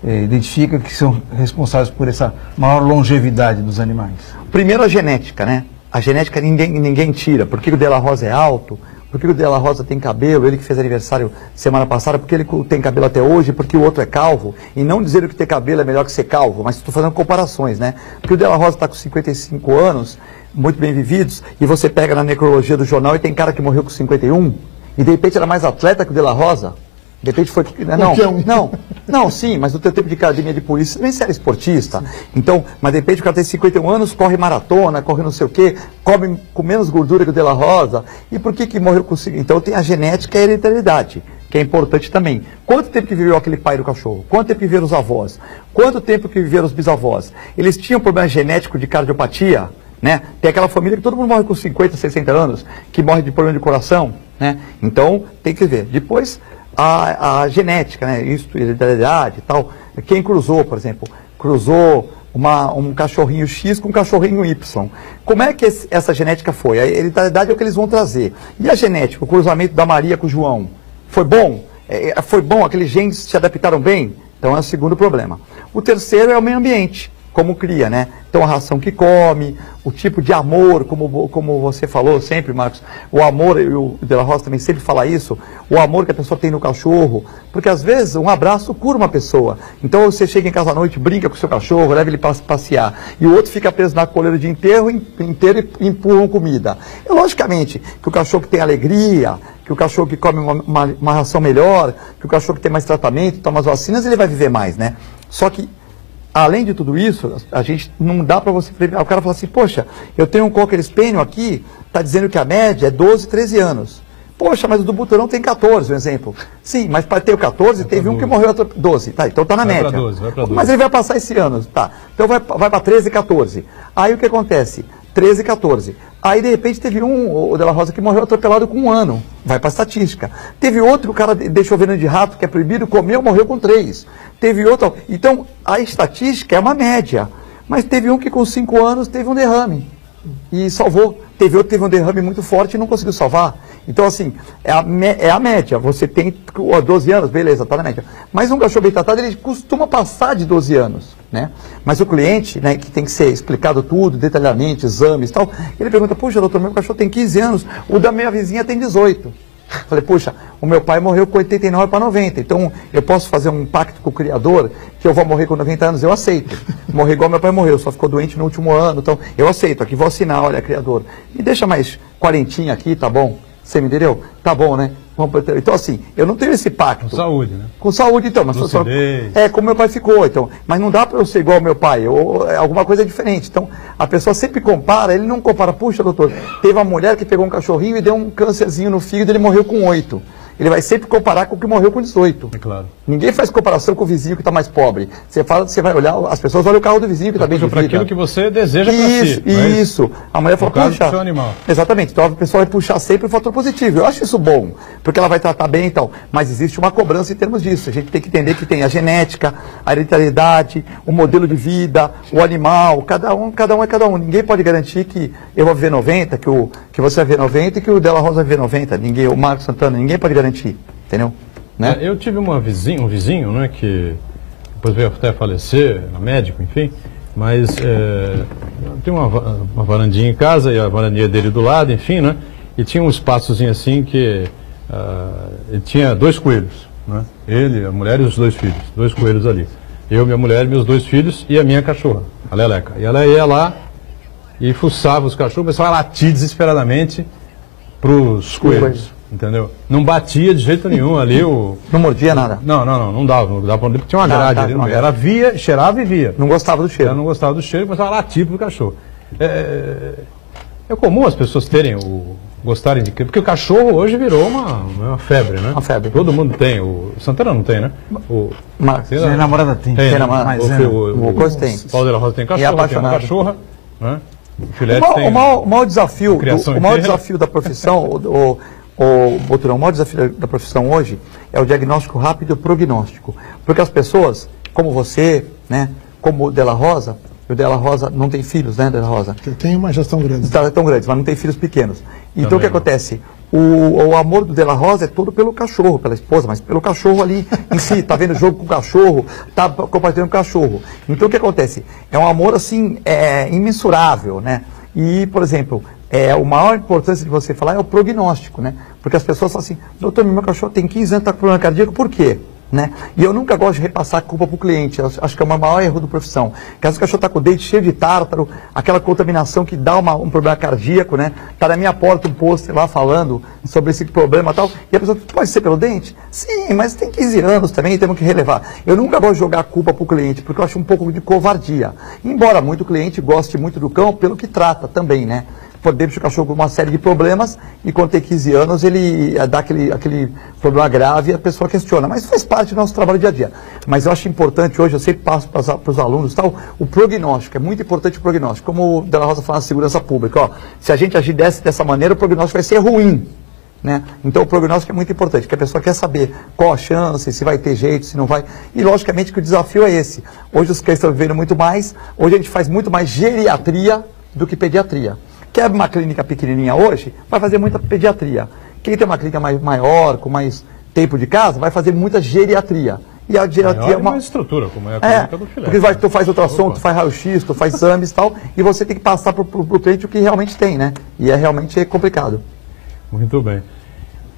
identifica que são responsáveis por essa maior longevidade dos animais? Primeiro, a genética, né? A genética ninguém tira. Por que o Della Rosa é alto? Por que o Della Rosa tem cabelo? Ele que fez aniversário semana passada, porque ele tem cabelo até hoje, porque o outro é calvo. E não dizer que ter cabelo é melhor que ser calvo, mas estou fazendo comparações, né? Porque o Della Rosa está com 55 anos, muito bem vividos, e você pega na necrologia do jornal e tem cara que morreu com 51, e de repente era mais atleta que o Della Rosa. De repente foi... Não, sim, mas no teu tempo de academia de polícia, também você era esportista. Então, mas de repente o cara tem 51 anos, corre maratona, corre não sei o quê, come com menos gordura que o Della Rosa. E por que morreu com... Então tem a genética e a hereditariedade, que é importante também. Quanto tempo que viveu aquele pai do cachorro? Quanto tempo que viveram os avós? Quanto tempo que viveram os bisavós? Eles tinham problema genético de cardiopatia, né? Tem aquela família que todo mundo morre com 50, 60 anos, que morre de problema de coração, né? Então, tem que ver. Depois... A genética, né? Isso, hereditariedade e tal. Quem cruzou, por exemplo, cruzou um cachorrinho X com um cachorrinho Y. Como é que essa genética foi? A hereditariedade é o que eles vão trazer. E a genética, o cruzamento da Maria com o João, foi bom? Foi bom? Aqueles genes se adaptaram bem? Então é o segundo problema. O terceiro é o meio ambiente, como cria, né? Então a ração que come, o tipo de amor, como você falou sempre, Marcos, o amor, e o Della Rosa também sempre fala isso, o amor que a pessoa tem no cachorro, porque às vezes um abraço cura uma pessoa. Então você chega em casa à noite, brinca com o seu cachorro, leva ele para passear, e o outro fica preso na coleira o dia inteiro e empurram comida. E logicamente que o cachorro que tem alegria, que o cachorro que come uma ração melhor, que o cachorro que tem mais tratamento, toma as vacinas, ele vai viver mais, né? Só que além de tudo isso, a gente não dá para você... O cara fala assim, poxa, eu tenho um Cocker Spaniel aqui, está dizendo que a média é 12, 13 anos. Poxa, mas o do Buturão tem 14, um exemplo. Sim, mas para ter o 14, teve um que morreu 12. Tá, então está na média. Vai pra 12. Mas ele vai passar esse ano. Tá. Então vai para 13, 14. Aí o que acontece? 13, 14. Aí, de repente, teve o Della Rosa que morreu atropelado com 1 ano. Vai para a estatística. Teve outro que o cara deixou veneno de rato, que é proibido, comeu, morreu com 3. Teve outro... Então, a estatística é uma média. Mas teve um que com 5 anos teve um derrame. E salvou. Teve outro que teve um derrame muito forte e não conseguiu salvar. Então, assim, é a média. Você tem 12 anos, beleza, está na média. Mas um cachorro bem tratado, ele costuma passar de 12 anos, né? Mas o cliente, né, que tem que ser explicado tudo, detalhadamente, exames e tal, ele pergunta, puxa, doutor, meu cachorro tem 15 anos, o da minha vizinha tem 18. Falei, puxa, o meu pai morreu com 89 para 90, então eu posso fazer um pacto com o criador que eu vou morrer com 90 anos, eu aceito. Morrer igual meu pai morreu, só ficou doente no último ano, então eu aceito, aqui vou assinar, olha, criador, me deixa mais 40 aqui, tá bom? Você me entendeu? Tá bom, né? Então, assim, eu não tenho esse pacto. Com saúde, né? Com saúde, então. Mas como meu pai ficou, então. Mas não dá para eu ser igual ao meu pai. Alguma coisa é diferente. Então, a pessoa sempre compara, ele não compara. Puxa, doutor, teve uma mulher que pegou um cachorrinho e deu um câncerzinho no fígado e ele morreu com 8. Ele vai sempre comparar com o que morreu com 18. É claro. Ninguém faz comparação com o vizinho que está mais pobre. Você vai olhar, as pessoas olham o carro do vizinho que está bem de vida. Para aquilo que você deseja para si. Isso. A mulher falou, puxa... seu animal. Exatamente. Então a pessoa vai puxar sempre o fator positivo. Eu acho isso bom, porque ela vai tratar bem e tal. Mas existe uma cobrança em termos disso. A gente tem que entender que tem a genética, a hereditariedade, o modelo de vida, o animal. Cada um é cada um. Ninguém pode garantir que eu vou viver 90, que você vai viver 90 e que o Della Rosa vai viver 90. O Marcos Santana, ninguém pode garantir. Entendeu? Né? Eu tive um vizinho, né, que depois veio até falecer, era médico, enfim, mas tem uma varandinha em casa e a varandinha dele do lado, enfim, né? E tinha um espaçozinho assim que ele tinha 2 coelhos, né? Ele, a mulher e os 2 filhos, 2 coelhos ali. Eu, minha mulher, meus 2 filhos e a minha cachorra, a Leleca. E ela ia lá e fuçava os cachorros, começava a latir desesperadamente para os coelhos, entendeu? Não batia de jeito nenhum ali o... Não mordia nada? Não dava pra porque tinha uma grade ali no meio. Ela via, cheirava e via. Não gostava do cheiro? Ela não gostava do cheiro e começava a latir pro cachorro. É comum as pessoas gostarem de... Porque o cachorro hoje virou uma febre, né? Uma febre. Todo mundo tem. O Santana não tem, né? Minha namorada tem. Tem, né? O Coisa tem. O Paulo de la Rosa tem cachorro, tem uma cachorra, né? O Filete tem... O maior desafio da profissão, o Boturão, o maior desafio da profissão hoje é o diagnóstico rápido e o prognóstico. Porque as pessoas, como você, né? Como o de la Rosa, o de la Rosa não tem filhos, né, de la Rosa? Eu tenho, mas já estão grandes. Estão grandes, mas não tem filhos pequenos. Então o que acontece? O amor do de la Rosa é todo pelo cachorro, pela esposa, mas pelo cachorro ali em si. Tá vendo jogo com o cachorro, tá compartilhando com o cachorro. Então o que acontece? É um amor assim, imensurável, né? E, por exemplo, o maior importância de você falar é o prognóstico, né? Porque as pessoas falam assim, doutor, meu cachorro tem 15 anos, está com problema cardíaco, por quê? Né? E eu nunca gosto de repassar a culpa para o cliente, acho que é o maior erro da profissão. Caso o cachorro está com o dente cheio de tártaro, aquela contaminação que dá um problema cardíaco, né? Está na minha porta um pôster lá falando sobre esse problema e tal, e a pessoa, pode ser pelo dente? Sim, mas tem 15 anos também, temos que relevar. Eu nunca gosto de jogar a culpa para o cliente, porque eu acho um pouco de covardia. Embora muito cliente goste muito do cão, pelo que trata também, né? Podemos o cachorro com uma série de problemas e quando tem 15 anos ele dá aquele problema grave e a pessoa questiona. Mas faz parte do nosso trabalho dia a dia. Mas eu acho importante hoje, eu sempre passo para os alunos, tal, o prognóstico. É muito importante o prognóstico. Como o de la Rosa fala na segurança pública, ó, se a gente agir dessa maneira, o prognóstico vai ser ruim. Né? Então o prognóstico é muito importante, que a pessoa quer saber qual a chance, se vai ter jeito, se não vai. E logicamente que o desafio é esse. Hoje os cães estão vivendo muito mais, hoje a gente faz muito mais geriatria do que pediatria. Quer uma clínica pequenininha hoje, vai fazer muita pediatria. Quem tem uma clínica maior, com mais tempo de casa, vai fazer muita geriatria. E a geriatria é uma estrutura, como é a clínica do Filete. Porque tu faz ultrassom, tu faz raio-x, tu faz exames e tal, e você tem que passar para o cliente o que realmente tem, né? E realmente complicado. Muito bem.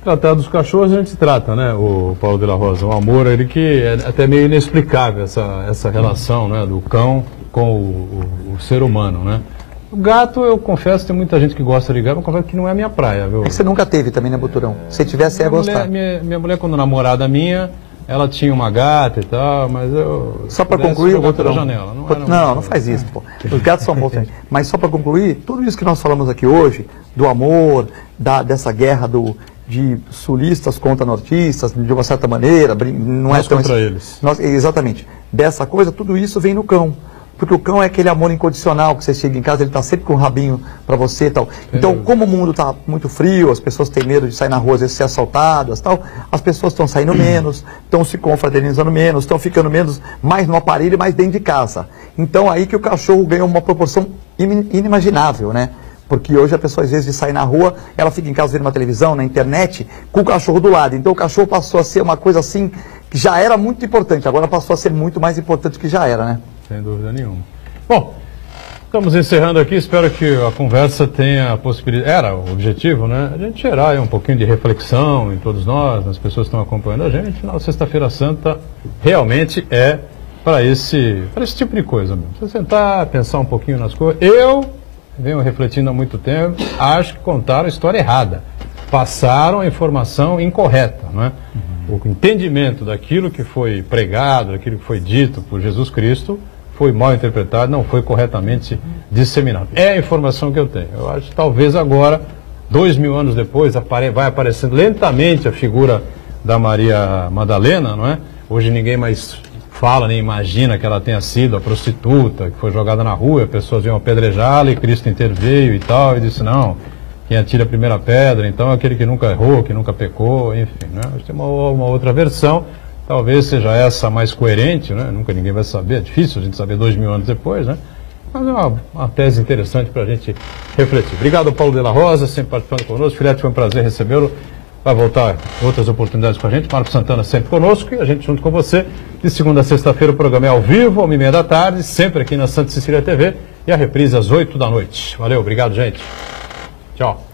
Tratar dos cachorros a gente trata, né, o Paulo de la Rosa, um amor ele que é até meio inexplicável, essa relação, né, do cão com o ser humano, né. O gato, eu confesso, tem muita gente que gosta de gato, mas confesso que não é a minha praia, viu? É que você nunca teve também, né, Boturão? Se tivesse, ia gostar. Minha mulher, quando namorada minha, ela tinha uma gata e tal, mas eu... Só para concluir, Boturão... Janela. Não faz isso, pô. Os gatos são bons também. Mas só para concluir, tudo isso que nós falamos aqui hoje, do amor, dessa guerra de sulistas contra nortistas, de uma certa maneira, não é tão... contra eles. Exatamente. Dessa coisa, tudo isso vem no cão. Porque o cão é aquele amor incondicional, que você chega em casa, ele está sempre com o rabinho para você e tal. Então, como o mundo está muito frio, as pessoas têm medo de sair na rua, às vezes ser assaltadas e tal, as pessoas estão saindo menos, estão se confraternizando menos, estão ficando mais no aparelho, mais dentro de casa. Então, aí que o cachorro ganhou uma proporção inimaginável, né? Porque hoje a pessoa, às vezes, de sair na rua, ela fica em casa vendo uma televisão, na internet, com o cachorro do lado. Então, o cachorro passou a ser uma coisa assim, que já era muito importante, agora passou a ser muito mais importante do que já era, né? Sem dúvida nenhuma. Bom, estamos encerrando aqui, espero que a conversa tenha a possibilidade, era o objetivo, né? A gente gerar aí um pouquinho de reflexão em todos nós, nas pessoas que estão acompanhando a gente. Na Sexta-feira Santa realmente é para esse tipo de coisa mesmo. Você sentar, pensar um pouquinho nas coisas. Eu venho refletindo há muito tempo, acho que contaram a história errada. Passaram a informação incorreta, né? O entendimento daquilo que foi pregado, daquilo que foi dito por Jesus Cristo, foi mal interpretado, não foi corretamente disseminado. É a informação que eu tenho. Eu acho que talvez agora, 2000 anos depois, vai aparecendo lentamente a figura da Maria Madalena, não é? Hoje ninguém mais fala, nem imagina que ela tenha sido a prostituta, que foi jogada na rua, as pessoas iam apedrejá-la e Cristo interveio e tal, e disse, não, quem atira a primeira pedra, então é aquele que nunca errou, que nunca pecou, enfim, né? Tem uma outra versão. Talvez seja essa mais coerente, né? Nunca ninguém vai saber, é difícil a gente saber 2000 anos depois, né? Mas é uma tese interessante para a gente refletir. Obrigado, Paulo de la Rosa, sempre participando conosco. Filete, foi um prazer recebê-lo. Vai voltar outras oportunidades com a gente. Marcos Santana sempre conosco e a gente junto com você. De segunda a sexta-feira o programa é ao vivo, 1h30 da tarde, sempre aqui na Santa Cecília TV. e a reprise às 8 da noite. Valeu, obrigado, gente. Tchau.